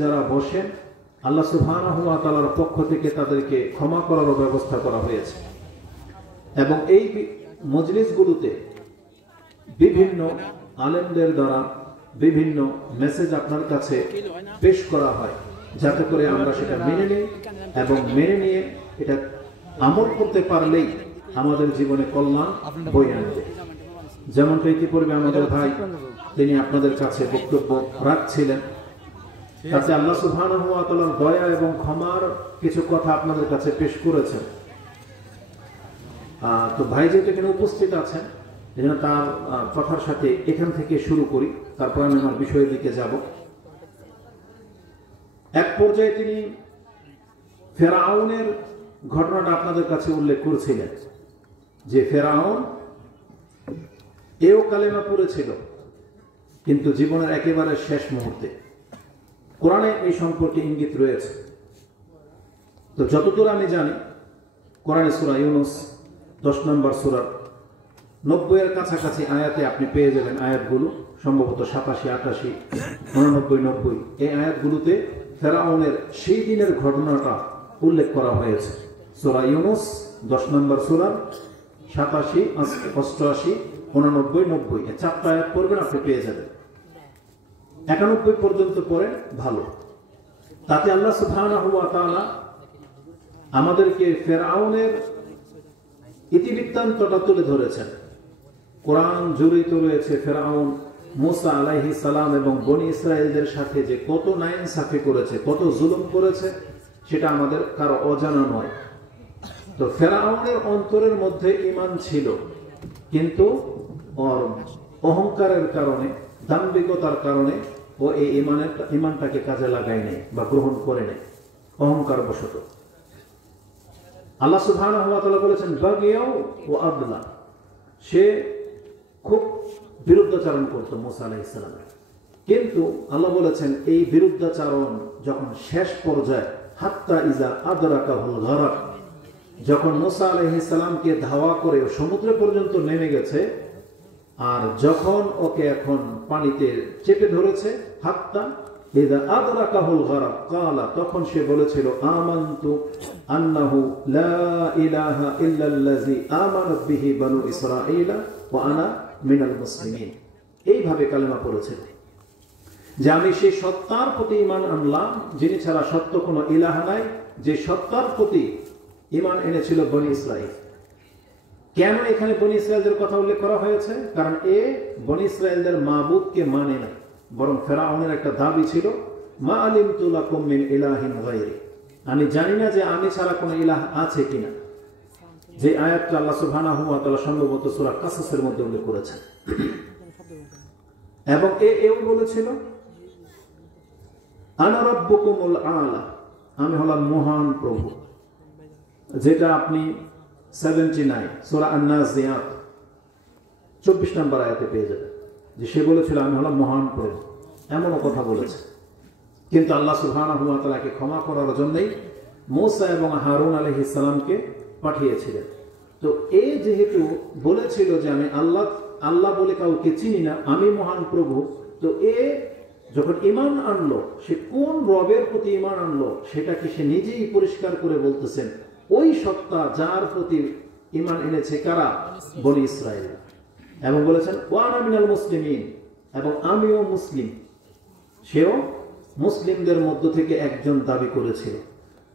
যারা বসেন আল্লাহ সুবহানাহু ওয়া তাআলার পক্ষ থেকে তাদেরকে ক্ষমা করার ব্যবস্থা করা হয়েছে। এবং এই মজলিসগুলোতে বিভিন্ন আলেমদের দ্বারা বিভিন্ন মেসেজ আপনার কাছে পেশ করা হয়, যাতে করে আমরা সেটা মেনে নিই এবং মেনে নিয়ে এটা আমল করতে পারলেই আমাদের জীবনে কল্যাণ বয়ে আনবে। যেমনটা ইতিপূর্বে আমাদের ভাই তিনি আপনাদের কাছে বক্তব্য রাখছিলেন, তাতে আল্লাহ সুবহানাহু ওয়া তাআলার দয়া এবং ক্ষমার কিছু কথা আপনাদের কাছে পেশ করেছেন। তো ভাই যেহেতু এখানে উপস্থিত আছেন, এজন্য তার কথার সাথে এখান থেকে শুরু করি, তারপর আমি আমার বিষয়ের দিকে যাব। এক পর্যায়ে তিনি ফেরাউনের ঘটনাটা আপনাদের কাছে উল্লেখ করেছিলেন যে ফেরাউন এও কালেমা পড়েছিল, কিন্তু জীবনের একেবারে শেষ মুহূর্তে। কোরআনে এই সম্পর্কে ইঙ্গিত রয়েছে। তো যতদূর আমি জানি, কোরআনে সূরা ইউনূস 10 নম্বর সূরার 90 এর কাছাকাছি আয়াতে আপনি পেয়ে যাবেন আয়াতগুলো, সম্ভবত 87, 88, 89, 90 এই আয়াতগুলোতে ফেরাউনের সেই দিনের ঘটনাটা উল্লেখ করা হয়েছে। সূরা ইউনূস 10 নম্বর সূরার 87, 88, 89, 90 এই 4টা আয়াত পড়বেন, আপনি পেয়ে যাবেন। 91 পর্যন্ত পড়েন, ভালো। তাতে আল্লাহ সুবহানাহু ওয়া তাআলা আমাদেরকে ফেরাউনের ইতিবৃত্তান্তটা তুলে ধরেছেন। কোরআন জড়িত রয়েছে ফেরাউন মুসা আলাইহিস সালাম এবং বনি ইসরায়েলদের সাথে যে কত নাইনসাফি করেছে, কত জুলুম করেছে, সেটা আমাদের কারো অজানা নয়। তো ফেরাউনের অন্তরের মধ্যে ঈমান ছিল, কিন্তু ওর অহংকারের কারণে, দাম্ভিকতার কারণে ও এই ঈমানটাকে কাজে লাগায় নাই বা গ্রহণ করে নাই, অহংকার বশত। আল্লাহ সুবহানাহু ওয়া তাআলা বলেছেন বাগিয়াও ওয়া আদলা, সে খুব বিরুদ্ধাচরণ করত মুসা আলাইহিস সালামের। কিন্তু আল্লাহ বলেছেন এই বিরুদ্ধাচরণ যখন শেষ পর্যায়ে, হাত্তা ইজা আদরাকাহুল গরাক, যখন মুসা আলাইহিস সালামকে ধাওয়া করে সমুদ্র পর্যন্ত নেমে গেছে, আর যখন ওকে এখন পানিতে চেপে ধরেছে, হাত্তা ইজা আদরাকাহুল গরাক ক্বালা, তখন সে বলেছিল আমানতু আন্নাহু লা ইলাহা ইল্লাল্লাযী আমানাত বিহি বানু ইসরাঈলা ওয়া আনা মিনাল মুসলিমিন। এইভাবে কালেমা পড়েছিল যে আমি সেই সত্তার প্রতি ঈমান আনলাম যিনি ছাড়া সত্য কোনো ইলাহ নাই, যে সত্তার প্রতি ঈমান এনেছিল বনি ইসরাঈল। কেন এখানে বনি ইসরায়েলদের কথা উল্লেখ করা হয়েছে? কারণ এ বনি ইসরায়েলদের মাবুদকে মানে না, বরং ফেরাউনের একটা দাবি ছিল মা আলিমতু লাকুম মিন ইলাহিন গায়রি, আমি জানি না যে আমি ছাড়া কোনো ইলাহ আছে কিনা, যে আয়াতটা আল্লাহ সুবহানাহু ওয়া তাআলা সম্ভবত সূরা কাসাসের মধ্যে উল্লেখ করেছেন। এবং এও বলেছিল আনা রাব্বুকুমুল আলা, আমি হলাম মহান প্রভু, যেটা আপনি 79 সূরা আন-নাজিয়াত 24 নম্বর আয়াতে পেয়ে যাবেন, যে সে বলেছিল আমি হলাম মহান প্রভু, এমনও কথা বলেছে। কিন্তু আল্লাহ সুবহানাহু ওয়া তাআলাকে ক্ষমা করার জন্যই মুসা এবং হারুন আলাইহিস সালামকে পাঠিয়েছিলেন। তো এ যেহেতু বলেছিল যে আমি আল্লাহ বলে কাউকে চিনি না, আমি মহান প্রভু, তো এ যখন ঈমান আনলো, সে কোন রবের প্রতি ঈমান আনলো সেটাকে সে নিজেই পরিষ্কার করে বলতেছেন ওই সত্তা যার প্রতি ঈমান এনেছে কারা? বনি ইসরাঈল। এবং বলেছেন ওয়া আনা মিনাল মুসলিমিন, এবং আমিও মুসলিম। সেও মুসলিমদের মধ্য থেকে একজন দাবি করেছিল।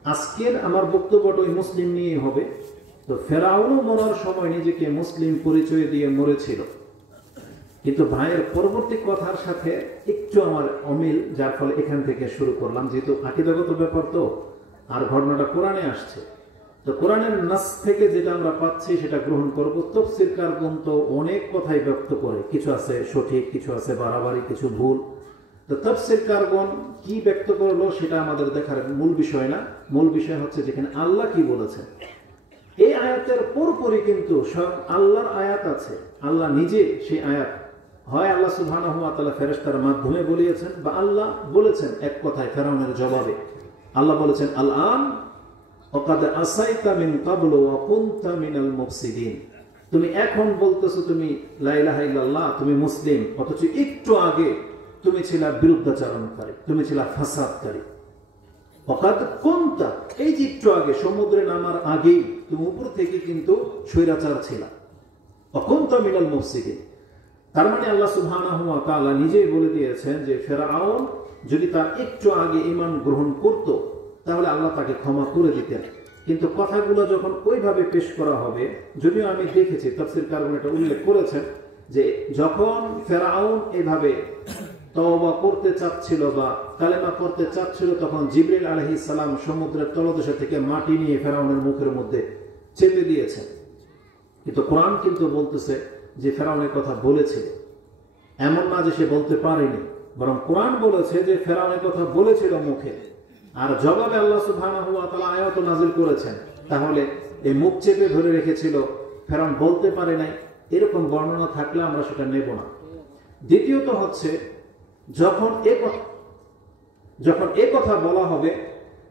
আজকের আমার বক্তব্যটা ওই মুসলিম নিয়ে হবে। তো ফেরাউনও মরার সময় নিজেকে মুসলিম পরিচয় দিয়ে মরেছিল, কিন্তু ভাইয়ের পরবর্তী কথার সাথে একটু আমার অমিল, যার ফলে এখান থেকে শুরু করলাম, যেহেতু আকীদাগত ব্যাপার তো, আর ঘটনাটা কোরআনে আসছে। তো কোরআনের নাস থেকে যেটা আমরা পাচ্ছি সেটা গ্রহণ করব। তাফসীরকারগণ তো অনেক কথাই ব্যক্ত করে, কিছু আছে সঠিক, কিছু আছে বাড়াবাড়ি, কিছু ভুল। তো তাফসীরকারগণ কি ব্যক্ত করলো সেটা আমাদের দেখার মূল বিষয় না। মূল বিষয় হচ্ছে যেখানে আল্লাহ কি বলেছেন। এই আয়াতের পরপরই কিন্তু সব আল্লাহর আয়াত আছে। আল্লাহ নিজে সেই আয়াত হয় আল্লাহ সুবহানাহু ওয়া তাআলা ফেরেশতার মাধ্যমে বলিয়েছেন, বা আল্লাহ বলেছেন এক কথায় ফেরাউনের জবাবে। আল্লাহ বলেছেন আল আন ওয়াকাদ আসাইতা মিন ক্বাবলু ওয়া কুনতা মিনাল মুফসিদিন, তুমি এখন বলতেছো তুমি লা ইলাহা ইল্লাল্লাহ, তুমি মুসলিম, অথচ একটু আগে তুমি ছিলা বিরুদ্ধাচরণকারী, তুমি ছিলা ফাসাদকারী। অকাত কোনটা, এই যে একটু আগে সমুদ্রে নামার আগেই তুমি উপর থেকে কিন্তু স্বৈরাচার ছিলা। অকুনতা মিনাল মুফসিদিন। তার মানে আল্লাহ সুবহানাহু ওয়া তাআলা নিজেই বলে দিয়েছেন যে ফেরাউন যদি তার একটু আগে ঈমান গ্রহণ করত তাহলে আল্লাহ তাকে ক্ষমা করে দিতেন। কিন্তু কথাগুলো যখন ওইভাবে পেশ করা হবে, যদিও আমি দেখেছি তাফসীরকারগণ এটা উল্লেখ করেছেন যে যখন ফেরাউন এভাবে তওবা করতে চাচ্ছিল বা কালেমা করতে চাচ্ছিল, তখন জিবরিল আলাইহিস সালাম সমুদ্রের তলদেশ থেকে মাটি নিয়ে ফেরাউনের মুখের মধ্যে চেপে দিয়েছেন। কিন্তু কোরআন কিন্তু বলতেছে যে ফেরাউনের কথা বলেছিল, এমন না যে সে বলতে পারেনি, বরং কোরআন বলেছে যে ফেরাউনের কথা বলেছিল মুখে, আর জবাবে আল্লাহ সুবহানাহু ওয়া তাআলা আয়াত নাযিল করেছেন। তাহলে এই মুখ চেপে ধরে রেখেছিল, ফেরাউন বলতে পারে নাই, এরকম বর্ণনা থাকলে আমরা সেটা নেব না। দ্বিতীয়ত হচ্ছে যখন এ কথা বলা হবে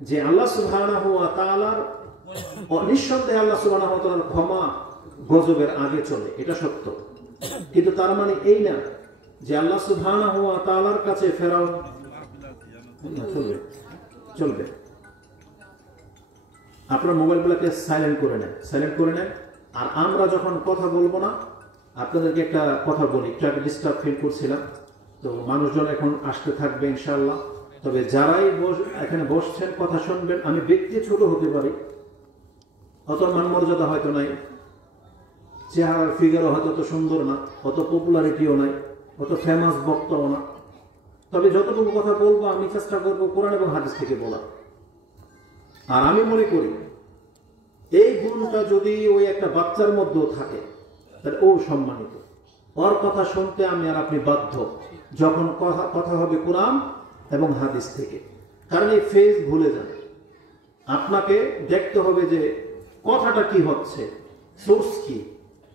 যে আল্লাহ সুবহানাহু ওয়া তাআলার, নিঃসন্দেহে আল্লাহ সুবহানাহু ওয়া তাআলার ক্ষমা গজবের আগে চলে, এটা সত্য। কিন্তু তার মানে এই না যে আল্লাহ সুবহানাহু ওয়া তাআলার কাছে ফেরাউন চলবে। আপনার মোবাইলগুলোকে সাইলেন্ট করে নেন। আর আমরা যখন কথা বলবো না, আপনাদেরকে একটা কথা বলি, একটু আগে ডিস্টার্ব ফিল করছিলাম, তো মানুষজন এখন আসতে থাকবে ইনশাআল্লাহ। তবে যারাই এখানে বসছেন কথা শুনবেন, আমি ব্যক্তি ছোট হতে পারি, অত মান মর্যাদা হয়তো নাই, চেহারার ফিগারও হয়তো অত সুন্দর না, অত পপুলারিটিও নাই, অত ফেমাস বক্তাও না, তবে যতটুকু কথা বলবো আমি চেষ্টা করবো কোরআন এবং হাদিস থেকে বলা। আর আমি মনে করি এই গুণটা যদি ওই একটা বাচ্চার মধ্যেও থাকে তাহলে ও সম্মানিত, ওর কথা শুনতে আমি আর আপনি বাধ্য যখন কথা হবে কোরআন এবং হাদিস থেকে। কারণ এই ফেজ ভুলে যান, আপনাকে দেখতে হবে যে কথাটা কি হচ্ছে, সোর্স কি,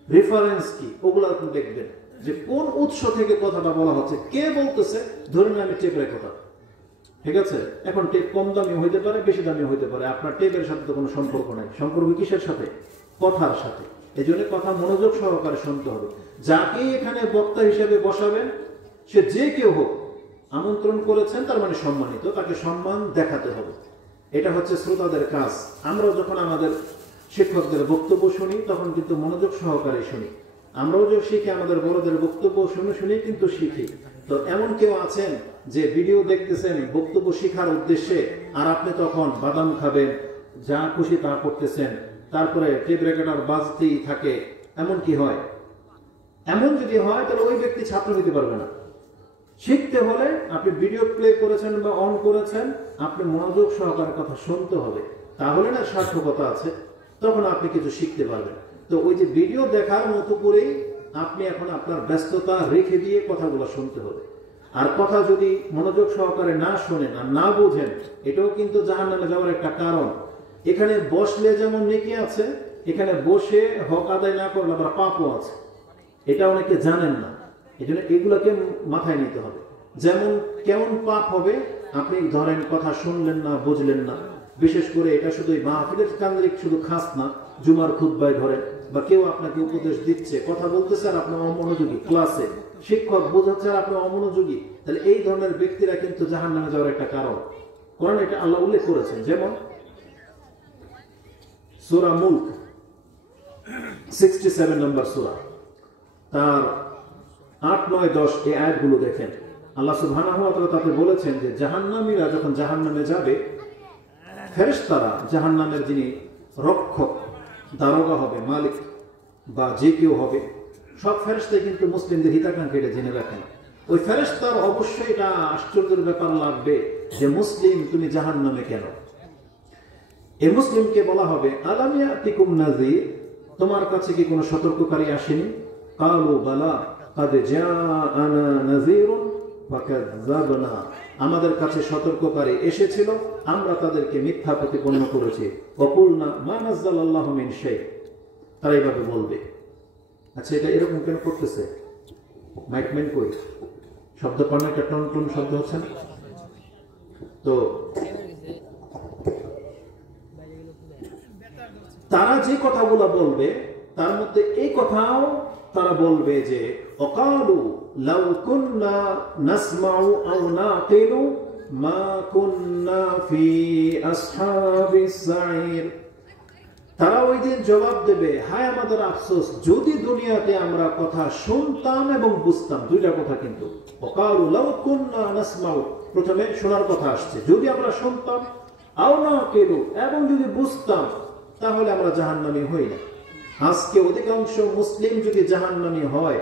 রেফারেন্স কি, ওগুলো আপনি দেখবেন যে কোন উৎস থেকে কথাটা বলা হচ্ছে, কে বলতেছে। ধরুন আমি টেপের কথা, ঠিক আছে, এখন টেপ কম দামি হইতে পারে, বেশি দামি হইতে পারে, আপনার টেপের সাথে তো কোনো সম্পর্ক নাই। সম্পর্ক কিসের সাথে? কথার সাথে। এই জন্য কথা মনোযোগ সহকারে শুনতে হবে। যাকে এখানে বক্তা হিসেবে বসাবেন, সে যে কেউ হোক, আমন্ত্রণ করেছেন তার মানে সম্মানিত, তাকে সম্মান দেখাতে হবে। এটা হচ্ছে শ্রোতাদের কাজ। আমরা যখন আমাদের শিক্ষকদের বক্তব্য শুনি তখন কিন্তু মনোযোগ সহকারে শুনি। আমরাও যে শিখি, আমাদের বড়দের বক্তব্য শুনে কিন্তু শিখি। তো এমন কেউ আছেন যে ভিডিও দেখতেছেন বক্তব্য শিখার উদ্দেশ্যে, আর আপনি তখন বাদাম খাবেন, যা খুশি তা করতেছেন, তারপরে টেপ রেকর্ডার বাজতেই থাকে, এমন কি হয়? এমন যদি হয় তাহলে ওই ব্যক্তি ছাত্র হতে পারবে না। শিখতে হলে আপনি ভিডিও প্লে করেছেন বা অন করেছেন, আপনি মনোযোগ সহকারে কথা শুনতে হবে, তাহলে না সার্থকতা আছে, তখন আপনি কিছু শিখতে পারবেন। তো ওই যে ভিডিও দেখার মতো করেই আপনি এখন আপনার ব্যস্ততা রেখে দিয়ে কথাগুলো শুনতে হবে। আর কথা যদি মনোযোগ সহকারে না শোনেন আর না বোঝেন, এটাও কিন্তু জাহান্নামে যাওয়ার একটা কারণ। এখানে বসলে যেমন নেকি আছে, এখানে বসে হক আদায় না করলে আবার পাপও আছে, এটা অনেকে জানেন না। এই জন্য এগুলোকে মাথায় নিতে হবে। যেমন কেমন পাপ হবে, আপনি ধরেন কথা শুনলেন না, বুঝলেন না, বিশেষ করে এটা শুধু মাহফিলের কেন্দ্রিক শুধু খাস না, জুমার খুতবায় ধরেন, বা কেউ আপনাকে উপদেশ দিচ্ছে, কথা বলতেছে আর আপনার অমনোযোগী, ক্লাসে শিক্ষক বোঝাচ্ছে আর আপনি অমনোযোগী, তাহলে এই ধরনের ব্যক্তিরা কিন্তু জাহান্নামে যাওয়ার একটা কারণ। কোরআন এটা আল্লাহ উল্লেখ করেছেন। যেমন সূরা মুলক 67 নম্বর সূরা, তার 8, 9, 10 এই আয়াতগুলো দেখেন। আল্লাহ সুবহানাহু ওয়া তাআলা তাতে বলেছেন যে জাহান্নামীরা যখন জাহান্নামে যাবে, ফেরেশতারা জাহান্নামের যিনি রক্ষক, দারোগা হবে, মালিক বা যে কেউ হবে, সব ফেরেশতাই কিন্তু মুসলিমদের হিতাকাঙ্ক্ষী, এটা জেনে রাখেন। ওই ফেরেশতার অবশ্যই এটা আশ্চর্যের ব্যাপার লাগবে যে মুসলিম তুমি জাহান্নামে কেন? এই মুসলিমকে বলা হবে আলাম ইয়াতিকুম নাযীর, তোমার কাছে কি কোনো সতর্ককারী আসেনি? কালু বালা কাদ জাআনা নাযীরুন ফাকাযাবনা, আমাদের কাছে সতর্ককারী এসেছিল, আমরা তাদেরকে মিথ্যা প্রতিপন্ন করেছি। ওয়াকুলনা মা নাযালাল্লাহু মিন শাই, তারা এইভাবে বলবে। আচ্ছা, এটা এরকম কেন করতেছে? মাইকম্যান কই? শব্দ পান একটা টন টন শব্দ হচ্ছে না তো? তারা যে কথাগুলো বলবে তার মধ্যে এই কথাও তারা বলবে যে ওয়াকালু লাউ কুন্না নাসমাউ আও নাকিলু মা কুন্না ফি আসহাবিস সাইর। তারা ওই দিন জবাব দেবে, হায় আমাদের আফসোস, যদি দুনিয়াতে আমরা কথা শুনতাম এবং বুঝতাম। দুইটা কথা কিন্তু, ওয়াকালু লাউ কুন্না নাসমাউ, প্রথমে শোনার কথা আসছে, যদি আমরা শুনতাম, আও নাকিলু, এবং যদি বুঝতাম, তাহলে আমরা জাহান্নামী হই না। আজকে অধিকাংশ মুসলিম যদি জাহান্নামী হয়,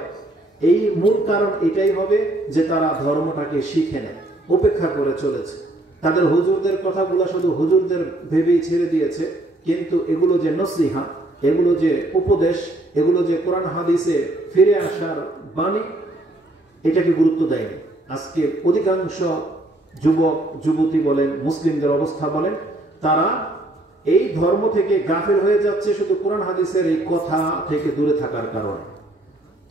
এই মূল কারণ এটাই হবে যে তারা ধর্মটাকে শিখে নেয়, উপেক্ষা করে চলেছে। তাদের হুজুরদের কথাগুলো শুধু হুজুরদের ভেবেই ছেড়ে দিয়েছে, কিন্তু এগুলো যে নসিহা, এগুলো যে উপদেশ, এগুলো যে কোরআন হাদিসে ফিরে আসার বাণী, এটাকে গুরুত্ব দেয়নি। আজকে অধিকাংশ যুবক যুবতী বলেন, মুসলিমদের অবস্থা বলেন, তারা এই ধর্ম থেকে গাফিল হয়ে যাচ্ছে শুধু কোরআন হাদিসের এই কথা থেকে দূরে থাকার কারণে।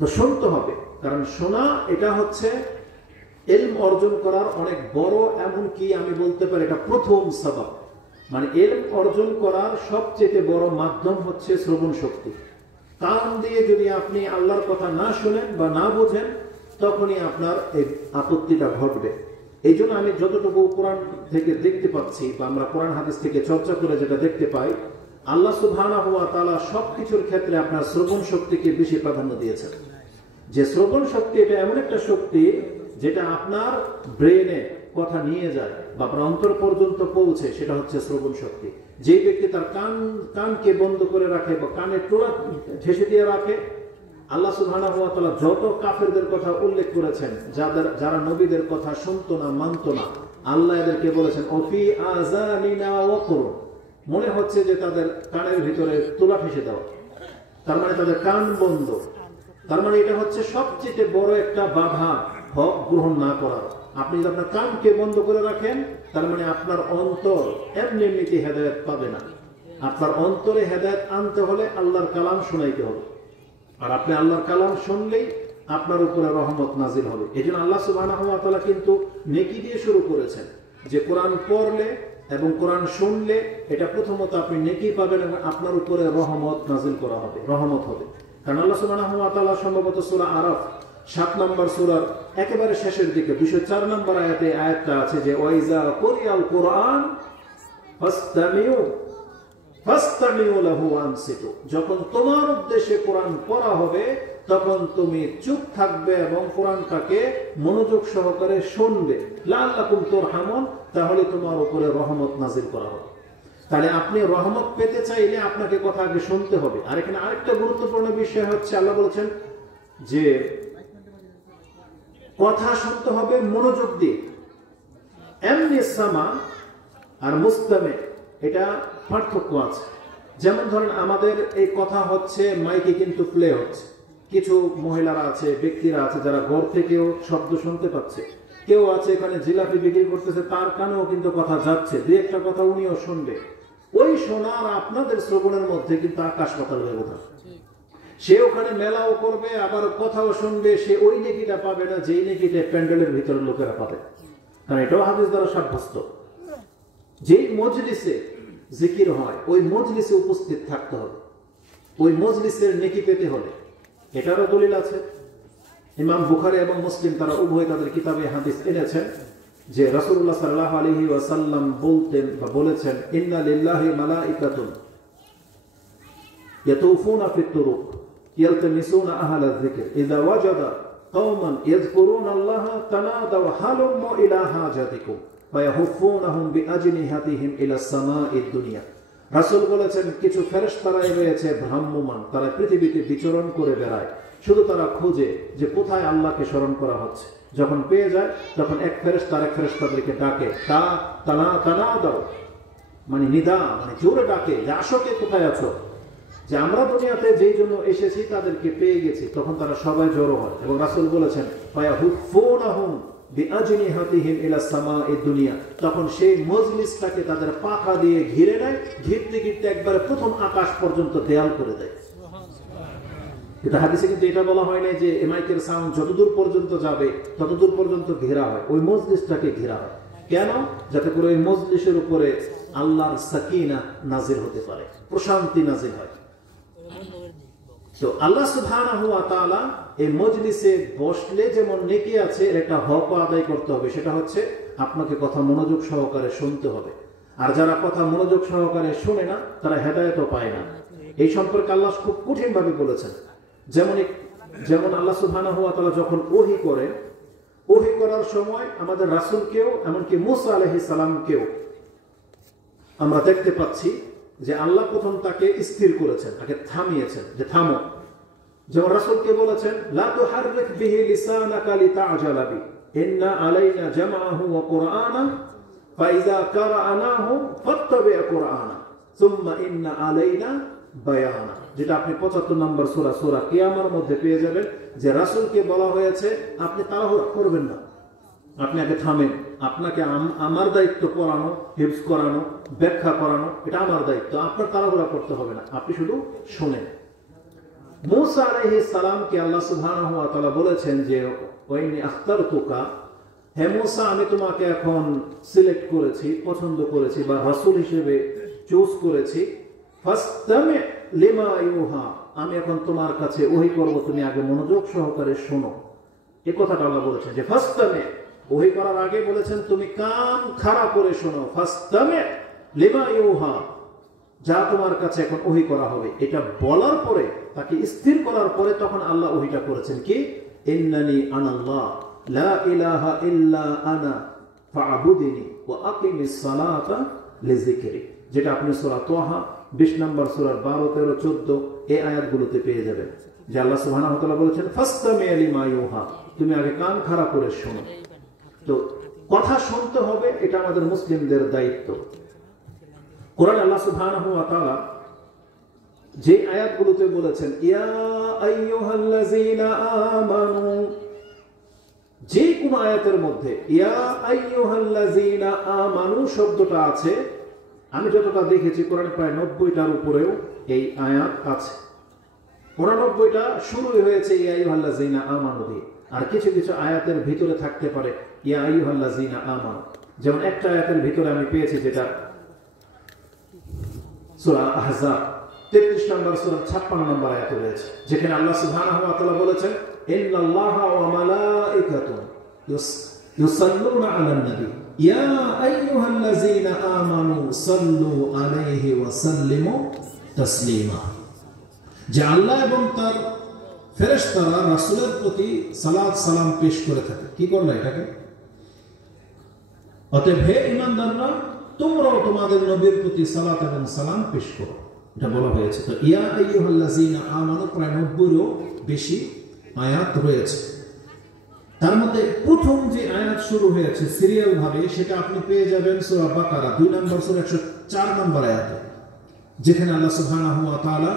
তো শুনতে হবে, কারণ শোনা এটা হচ্ছে ইলম অর্জন করার অনেক বড়, এমনকি আমি বলতে পারি এটা প্রথম সবাব। মানে ইলম অর্জন করার সবচেয়ে বড় মাধ্যম হচ্ছে শ্রবণ শক্তি। কান দিয়ে যদি আপনি আল্লাহর কথা না শোনেন বা না বোঝেন, তখনই আপনার এই আপত্তিটা ঘটবে। এই জন্য আমি যতটুকু কোরআন থেকে দেখতে পাচ্ছি বা আমরা কোরআন হাদিস থেকে চর্চা করে যেটা দেখতে পাই, আল্লাহ সুবহানাহু ওয়া তাআলা সবকিছুর ক্ষেত্রে আপনার শ্রবণ শক্তিকে বেশি প্রাধান্য দিয়েছেন। যে শ্রবণ শক্তি, এটা এমন একটা শক্তি যেটা আপনার ব্রেনে কথা নিয়ে যায় বা আপনার অন্তর পর্যন্ত পৌঁছে, সেটা হচ্ছে শ্রবণ শক্তি। যে ব্যক্তি তার কানকে বন্ধ করে রাখে বা কানের টোড়া ঠেসে দিয়ে রাখে, আল্লাহ সুবহানাহু ওয়া তাআলা যত কাফেরদের কথা উল্লেখ করেছেন, যারা নবীদের কথা শুনতো না, মানতো না, আল্লাহ এদেরকে বলেছেন ওফি আযানিনা ওয়াকর, মনে হচ্ছে যে তাদের কানের ভিতরে তুলা ঠেসে দেওয়া, তার মানে তাদের কান বন্ধ। তার মানে এটা হচ্ছে সবচেয়ে বড় একটা বাধা হক গ্রহণ না করার। আপনি যদি আপনার কানকে বন্ধ করে রাখেন, তার মানে আপনার অন্তর এমনিতে হেদায়েত পাবে না। আপনার অন্তরে হেদায়েত আনতে হলে আল্লাহর কালাম শোনাইতে হবে, আর আপনি আল্লাহর কালাম শুনলেই আপনার উপরে রহমত নাজিল হবে। এই জন্য আল্লাহ সুবহানাহু ওয়া তাআলা কিন্তু নেকি দিয়ে শুরু করেছেন, যে কোরআন পড়লে এবং কোরআন শুনলে এটা প্রথমত আপনি নেকি পাবেন এবং আপনার উপরে রহমত নাজিল করা হবে, রহমত হবে। কারণ আল্লাহ সুবহানাহু ওয়া তাআলা সম্ভবত সূরা আরাফ 7 নম্বর সূরার একেবারে শেষের দিকে 204 নম্বর আয়াতে আয়াতটা আছে যে ওয়াইজা কুরিয়াল কুরআন ফাসতামিউ লাহু ওয়ানসিতু, যখন তোমার উদ্দেশ্যে কোরআন পড়া হবে তখন তুমি চুপ থাকবে এবং কোরআনটাকে মনোযোগ সহকারে শুনবে, লাআল্লাকুম তুরহামুন, তাহলে তোমার উপরে রহমত নাজিল করা হবে। তাহলে আপনি রহমত পেতে চাইলে আপনাকে কথা আগে শুনতে হবে। আর এখানে আরেকটা গুরুত্বপূর্ণ বিষয় হচ্ছে, আল্লাহ বলেছেন যে কথা শুনতে হবে মনোযোগ দিয়ে। এমনি সামা আর মুস্তামি, এটা পার্থক্য আছে। যেমন ধরেন আমাদের এই কথা হচ্ছে মাইকে কিন্তু প্লে হচ্ছে, কিছু মহিলারা আছে, ব্যক্তিরা আছে যারা ঘর থেকেও শব্দ শুনতে পাচ্ছে, কেউ আছে এখানে জিলাপি বিক্রি করতেছে, তার কানেও কিন্তু কথা যাচ্ছে, দুই একটা কথা উনিও শুনবে। ওই শোনার আপনাদের শ্রবণের মধ্যে কিন্তু আকাশ পাতাল ব্যবধান। সে ওখানে মেলাও করবে, আবার কথাও শুনবে, সে ওই নেকিটা পাবে না যেই নেকিটা প্যান্ডেলের ভিতরে লোকেরা পাবে। কারণ এটাও হাদিস দ্বারা সাব্যস্ত, যেই মজলিসে জিকির হয় ওই মজলিসে উপস্থিত থাকতে হবে, ওই মজলিসের নেকি পেতে হলে। এটারও দলিল আছে, ইমাম বুখারী এবং মুসলিম তারা উভয় তাদের কিতাবে হাদিস এনেছেন যে রাসূলুল্লাহ সাল্লাল্লাহু আলাইহি ওয়াসাল্লাম বলতেন বা বলেছেন, ইন্না লিল্লাহি মালাইকাতুন ইয়াতুফুনা ফিত তুরুক ইয়ালতামিসুনা আহলায যিকর ইযা ওয়াজাদা কওমান ইয়াযকুরুনাল্লাহা তানাদাউ হালুম্মু ইলা হাজাতিকুম ফায়াহুফুনাহুম বিআজনিহাতিহিম ইলা সামাঈদ দুনিয়া। রাসূল বলেছেন, কিছু ফেরেশতারাই রয়েছে ভ্রাম্যমান, তারা পৃথিবীতে বিচরণ করে বেড়ায়, শুধু তারা খোঁজে যে কোথায় আল্লাহকে স্মরণ করা হচ্ছে। যখন পেয়ে যায় তখন এক ফেরেশতা আরেক ফেরেশতাদেরকে ডাকে, তানাদাউ মানে নিদা, মানে জোরে ডাকে যে আসো, কে কোথায় আছো, যে আমরা দুনিয়াতে যেই জন্য এসেছি তাদেরকে পেয়ে গেছি। তখন তারা সবাই জড়ো হয় এবং রাসূল বলেছেন ফায়াহুফুনাহুম বিআজনিহাতিহিম ইলা সামাঈদ দুনিয়া, তখন সেই মজলিসটাকে তাদের পাখা দিয়ে ঘিরে নেয়, ঘিরতে ঘিরতে একবারে প্রথম আকাশ পর্যন্ত দেয়াল করে দেয়। কিন্তু হাদিসে কিন্তু এটা বলা হয় না যে মাইকের সাউন্ড যতদূর পর্যন্ত যাবে ততদূর পর্যন্ত ঘেরা হয়, ওই মজলিসটাকে ঘেরা হয়। কেন? যাতে করে ওই মজলিসের উপরে আল্লাহর সাকিনা নাজিল হতে পারে, প্রশান্তি নাজিল হয়। তো আল্লাহ সুবহানাহু ওয়া তাআলা এই মজলিসে বসলে যেমন নেকি আছে, একটা হক আদায় করতে হবে, সেটা হচ্ছে আপনাকে কথা মনোযোগ সহকারে শুনতে হবে। আর যারা কথা মনোযোগ সহকারে শুনে না, তারা হেদায়েতও পায় না। এই সম্পর্কে আল্লাহ খুব কঠিন ভাবে বলেছেন। যেমন আল্লাহ সুবহানাহু ওয়া তাআলা যখন ওহী করেন, ওহী করার সময় আমাদের রাসূলকেও, এমনকি মূসা আলাইহিস সালামকেও আমরা দেখতে পাচ্ছি যে আল্লাহ প্রথম তাকে স্থির করেছেন, তাকে থামিয়েছেন যে থামো। যেমন রাসূলকে বলেছেন লা তুহাররিক বিহি লিসানাকা লিতা'জালা বি ইন্না আলাইনা জামআহু ওয়া কুরআনা ফাইযা কারা'নাহু ফাত্তাবি' কুরআনা সুম্মা ইন্না আলাইনা বায়ানা, যেটা আপনি 75 নম্বর সূরা কিয়ামার মধ্যে পেয়ে যাবেন। যে রাসূলকে বলা হয়েছে আপনি তাড়াহুড়া করবেন না, আপনি আগে থামেন, আপনাকে আমার দায়িত্ব পড়ানো, হিফজ করানো, ব্যাখ্যা করানো, এটা আমার দায়িত্ব, আপনার তাড়াহুড়া করতে হবে না, আপনি শুধু শোনেন। মূসা আলাইহিস সালামকে আল্লাহ সুবহানাহু ওয়া তাআলা বলেছেন যে ওয়াইনি আখতারতুকা, হে মূসা আমি তোমাকে এখন সিলেক্ট করেছি, পছন্দ করেছি বা রাসূল হিসেবে চুজ করেছি, ফাসতামি লিমা ইউহা, আমি এখন তোমার কাছে ওহী করব, তুমি আগে মনোযোগ সহকারে শোনো। এই কথাটা আল্লাহ বলেছেন যে ফাসতামি, ওহী করার আগে বলেছেন তুমি কান খাড়া করে শোনো, ফাসতামি লিমা ইউহা, যা তোমার কাছে এখন ওহী করা হবে। এটা বলার পরে, তাকে স্থির করার পরে তখন আল্লাহ ওহীটা করেছেন কি ইন্নানি আনাল্লাহ লা ইলাহা ইল্লা আনা ফা'বুদনি ওয়া আকিমিস সালাতা লিযিকরি, যেটা আপনি সূরা তাহা 20 নম্বর সূরার 12, 13, 14 এই আয়াতগুলোতে পেয়ে যাবেন। যে আল্লাহ সুবহানাহু ওয়া তাআলা বলেছেন ফাসতামি লিমা ইউহা, তুমি আগে কান খাড়া করে শোনো। তো কথা শুনতে হবে, এটা আমাদের মুসলিমদের দায়িত্ব। কোরআন আল্লাহ সুবহানাহু ওয়া তাআলা যে আয়াতগুলোতে বলেছেন ইয়া আইয়ুহাল্লাযীনা আমানু, যে কোন আয়াতের মধ্যে ইয়া আইয়ুহাল্লাযীনা আমানু শব্দটা আছে, আমি যতটা দেখেছি কোরআনে প্রায় 90টার উপরেও এই আয়াত আছে। 89টা শুরুই হয়েছে ইয়া আইয়ুহাল্লাযীনা আমানু দিয়ে, আর কিছু কিছু আয়াতের ভিতরে থাকতে পারে ইয়া আইয়ুহাল্লাযীনা আমানু। যেমন একটা আয়াতের ভিতরে আমি পেয়েছি যেটা সূরা আহজাব 33 নম্বর সূরা 56 নম্বর আয়াতে রয়েছে, যেখানে আল্লাহ সুবহানাহু ওয়া তাআলা বলেছেন ইন্নাল্লাহা ওয়া মালাইকাতুহু ইউসাল্লুনা আলান নবী ইয়া আইয়ুহাল্লাযীনা আমানু সাল্লু আলাইহি ওয়া সাল্লিমু তাসলিমা, যে আল্লাহ এবং তার ফেরেশতারা রাসূলের প্রতি সালাত সালাম পেশ করে থাকে। কি করলো এটাকে? অতএব হে ঈমানদাররা, তোমরাও তোমাদের নবীর প্রতি সালাত এবং সালাম পেশ করো, এটা বলা হয়েছে। তো ইয়া আইয়ুহাল্লাযীনা আমানু প্রায় 90-এরও বেশি আয়াত রয়েছে। তার মধ্যে প্রথম যে আয়াত শুরু হয়েছে সিরিয়াল ভাবে, সেটা আপনি পেয়ে যাবেন সূরা বাকারা 2 নম্বর সূরা 104 নম্বর আয়াতে, যেখানে আল্লাহ সুবহানাহু ওয়া তাআলা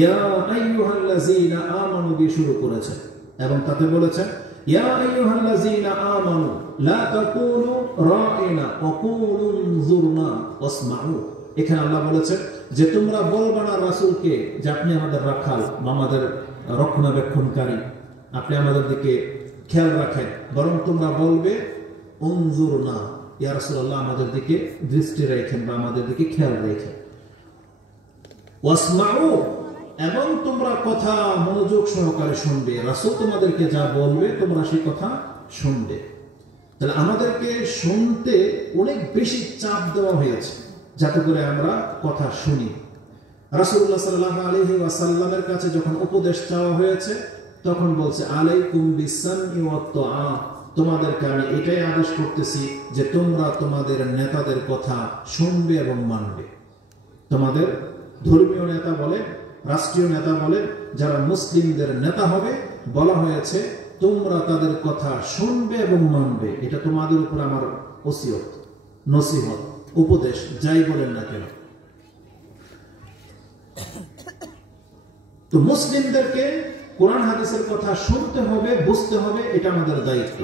ইয়া আইয়ুহাল্লাযীনা আমানু দিয়ে শুরু করেছেন এবং তাতে বলেছেন ইয়া আইয়ুহাল্লাযীনা আমানু লা তাকুলু রাইনা ওয়া কুলু উনজুরনা ওয়াসমাউ। এখানে আল্লাহ বলেছেন যে তোমরা বলবা না রাসূলকে যে আপনি আমাদের রাখাল বা আমাদের রক্ষণাবেক্ষণকারী, আপনি আমাদের দিকে খেয়াল রাখেন, বরং তোমরা বলবে উনজুরনা, ইয়া রাসূলুল্লাহ আমাদের দিকে দৃষ্টি রাখেন বা আমাদের দিকে খেয়াল রাখেন, ওয়াসমাউ, এবং তোমরা কথা মনোযোগ সহকারে শুনবে, রাসূল তোমাদেরকে যা বলবে তোমরা সেই কথা শুনবে। তাহলে আমাদেরকে শুনতে অনেক বেশি চাপ দেওয়া হয়েছে যাতে করে আমরা কথা শুনি। রাসূলুল্লাহ সাল্লাল্লাহু আলাইহি ওয়াসাল্লামের কাছে যখন উপদেশ চাওয়া হয়েছে তখন বলছে আলাইকুম বিসামই ওয়াত তাআ, তোমাদেরকে আমি এটাই আদেশ করতেছি যে তোমরা তোমাদের নেতাদের কথা শুনবে এবং মানবে। তোমাদের ধর্মীয় নেতা বলে, রাষ্ট্রীয় নেতা বলে, যারা মুসলিমদের নেতা হবে, বলা হয়েছে তোমরা তাদের কথা শুনবে এবং মানবে। এটা তোমাদের উপর আমার ওসিয়ত, নসিহত, উপদেশ, যাই বলেন না কেন। তো মুসলিমদেরকে কোরআন হাদিসের কথা শুনতে হবে, বুঝতে হবে, এটা আমাদের দায়িত্ব,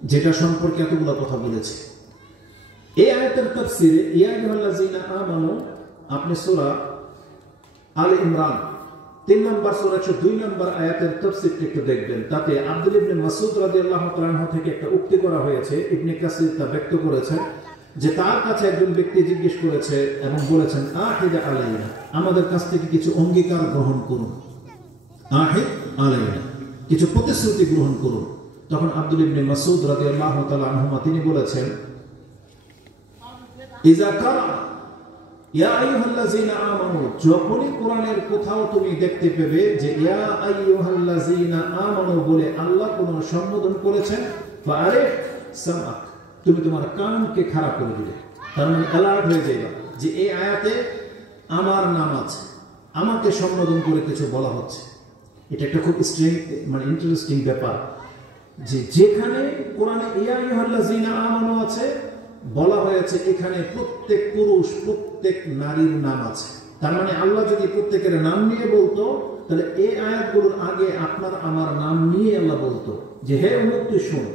যেটা সম্পর্কে এতগুলো কথা বলেছি। এই আয়াতের তাফসীরে ইয়া আইয়ুহাল্লাযীনা আমানু, আপনি সূরা আলে ইমরান 3 নম্বর সূরা 102 নম্বর আয়াতের তাফসীরটা একটু দেখবেন। তাতে আব্দুল্লাহ ইবনে মাসউদ রাদিয়াল্লাহু তাআলা আনহু থেকে একটা উক্তি করা হয়েছে, ইবনে কাসির তা ব্যক্ত করেছেন যে তার কাছে একজন ব্যক্তি জিজ্ঞেস করেছে এবং বলেছেন আহিদা আলাইনা, আমাদের কাছ থেকে কিছু অঙ্গীকার গ্রহণ করুন। আহিদ আলাইনা, কিছু প্রতিশ্রুতি গ্রহণ করুন। তখন আব্দুল্লাহ ইবনে মাসউদ রাদিয়াল্লাহু তাআলা আনহুমা তিনি বলেছেন, ইজা কারা ইয়া আইয়ুহাল্লাযীনা আমানু, যখনই কোরআনের কোথাও তুমি দেখতে পাবে যে ইয়া আইয়ুহাল্লাযীনা আমানু বলে আল্লাহ কোন সম্বোধন করেছেন, ফাআরিফ সামআক, তুমি তোমার কানকে খাড়া করে দিবে। তার মানে অ্যালার্ট হয়ে যাবে যে এই আয়াতে আমার নাম আছে, আমাকে সম্বোধন করে কিছু বলা হচ্ছে। এটা একটা খুব মানে ইন্টারেস্টিং ব্যাপার যে যেখানে কোরআনে ইয়া আইয়ুহাল্লাযীনা আমানু আছে বলা হয়েছে, এখানে প্রত্যেক পুরুষ প্রত্যেক নারীর নাম আছে। তার মানে আল্লাহ যদি প্রত্যেকের নাম নিয়ে বলতো, তাহলে এই আয়াতগুলোর আগে আপনার আমার নাম নিয়ে আল্লাহ বলতো যে হে অমুক তুই শোন,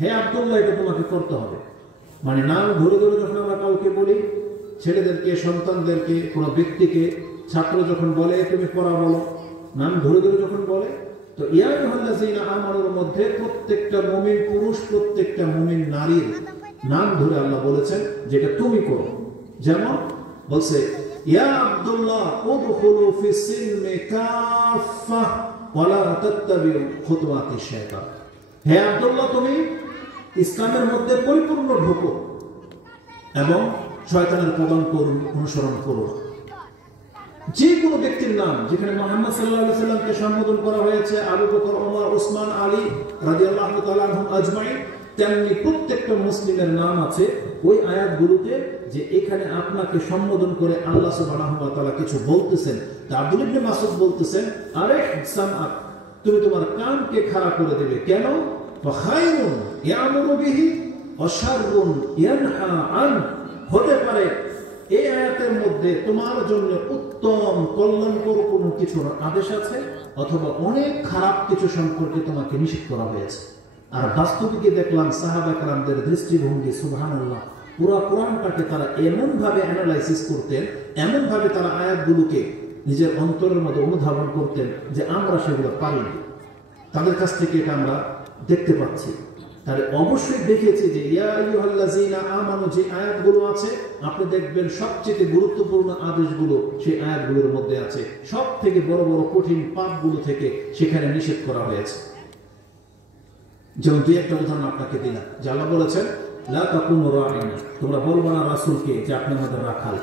হে আব্দুল্লাহ এটা তোমাকে করতে হবে। মানে নাম ধরে ধরে যখন আমরা কাউকে বলি, ছেলেদেরকে, সন্তানদেরকে, কোনো ব্যক্তিকে, ছাত্র যখন বলে তুমি পড়া বলো, নাম ধরে ধরে যখন বলে, তো ইয়া আইয়ুহাল্লাযীনা আমানুর মধ্যে প্রত্যেকটা মুমিন পুরুষ প্রত্যেকটা মুমিন নারীর নাম ধরে আল্লাহ বলেছেন যেটা তুমি করো। যেমন বলছে ইয়া আব্দুল্লাহ উদখুলু ফিস সিলমি কাফা ওয়া লা তাত্তাবিউ খুতুওয়াতিশ শাইতান, হে আব্দুল্লাহ তুমি ইসলামের মধ্যে পরিপূর্ণ ঢোকো এবং শয়তানের পদাঙ্ক অনুসরণ করো। যে কোনো ব্যক্তির নাম যেখানে মুহাম্মদ সাল্লাল্লাহু আলাইহি সাল্লামকে সম্বোধন করা হয়েছে, আবু বকর, ওমর, ওসমান, আলী রাদিয়াল্লাহু তাআলা আনহুম আজমাইন, তেমনি প্রত্যেকটা মুসলিমের নাম আছে ওই আয়াতগুলোতে, যে এখানে আপনাকে সম্বোধন করে আল্লাহ সুবহানাহু ওয়া তাআলা কিছু বলতেছেন। তা আব্দুল্লাহ ইবনে মাসউদ বলতেছেন, আরে সামআক, তুমি তোমার কানকে খাড়া করে দেবে। কেন? ফাখায়রুন ইয়ামুরু বিহি ওয়া শাররুন ইয়ানহা আন, হতে পারে এই আয়াতের মধ্যে তোমার জন্য উত্তম কল্যাণকর কোনো কিছুর আদেশ আছে, অথবা অনেক খারাপ কিছু সম্পর্কে তোমাকে নিষেধ করা হয়েছে। আর বাস্তবিকে দেখলাম সাহাবা কেরামদের দৃষ্টিভঙ্গি, সুবহানাল্লাহ, পুরো কোরআনটাকে তারা এমন ভাবে অ্যানালাইসিস করতেন, এমন ভাবে তারা আয়াতগুলোকে নিজের অন্তরের মধ্যে অনুধাবন করতেন যে আমরা সেগুলো পারিনি। তাদের কাছ থেকে এটা আমরা দেখতে পাচ্ছি। তাহলে অবশ্যই দেখেছি যে ইয়া আইয়ুহাল্লাযীনা আমানু যে আয়াতগুলো আছে, আপনি দেখবেন সবচেয়ে গুরুত্বপূর্ণ আদেশগুলো সেই আয়াতগুলোর মধ্যে আছে। সব থেকে বড় বড় কঠিন পাপগুলো থেকে সেখানে নিষেধ করা হয়েছে। যেমন দুই একটা উদাহরণ আপনাকে দিলাম, যে আল্লাহ বলেছেন লা তাকুনু রাঈনা, তোমরা বলবা না রাসূলকে যে আপনি আমাদের রাখাল।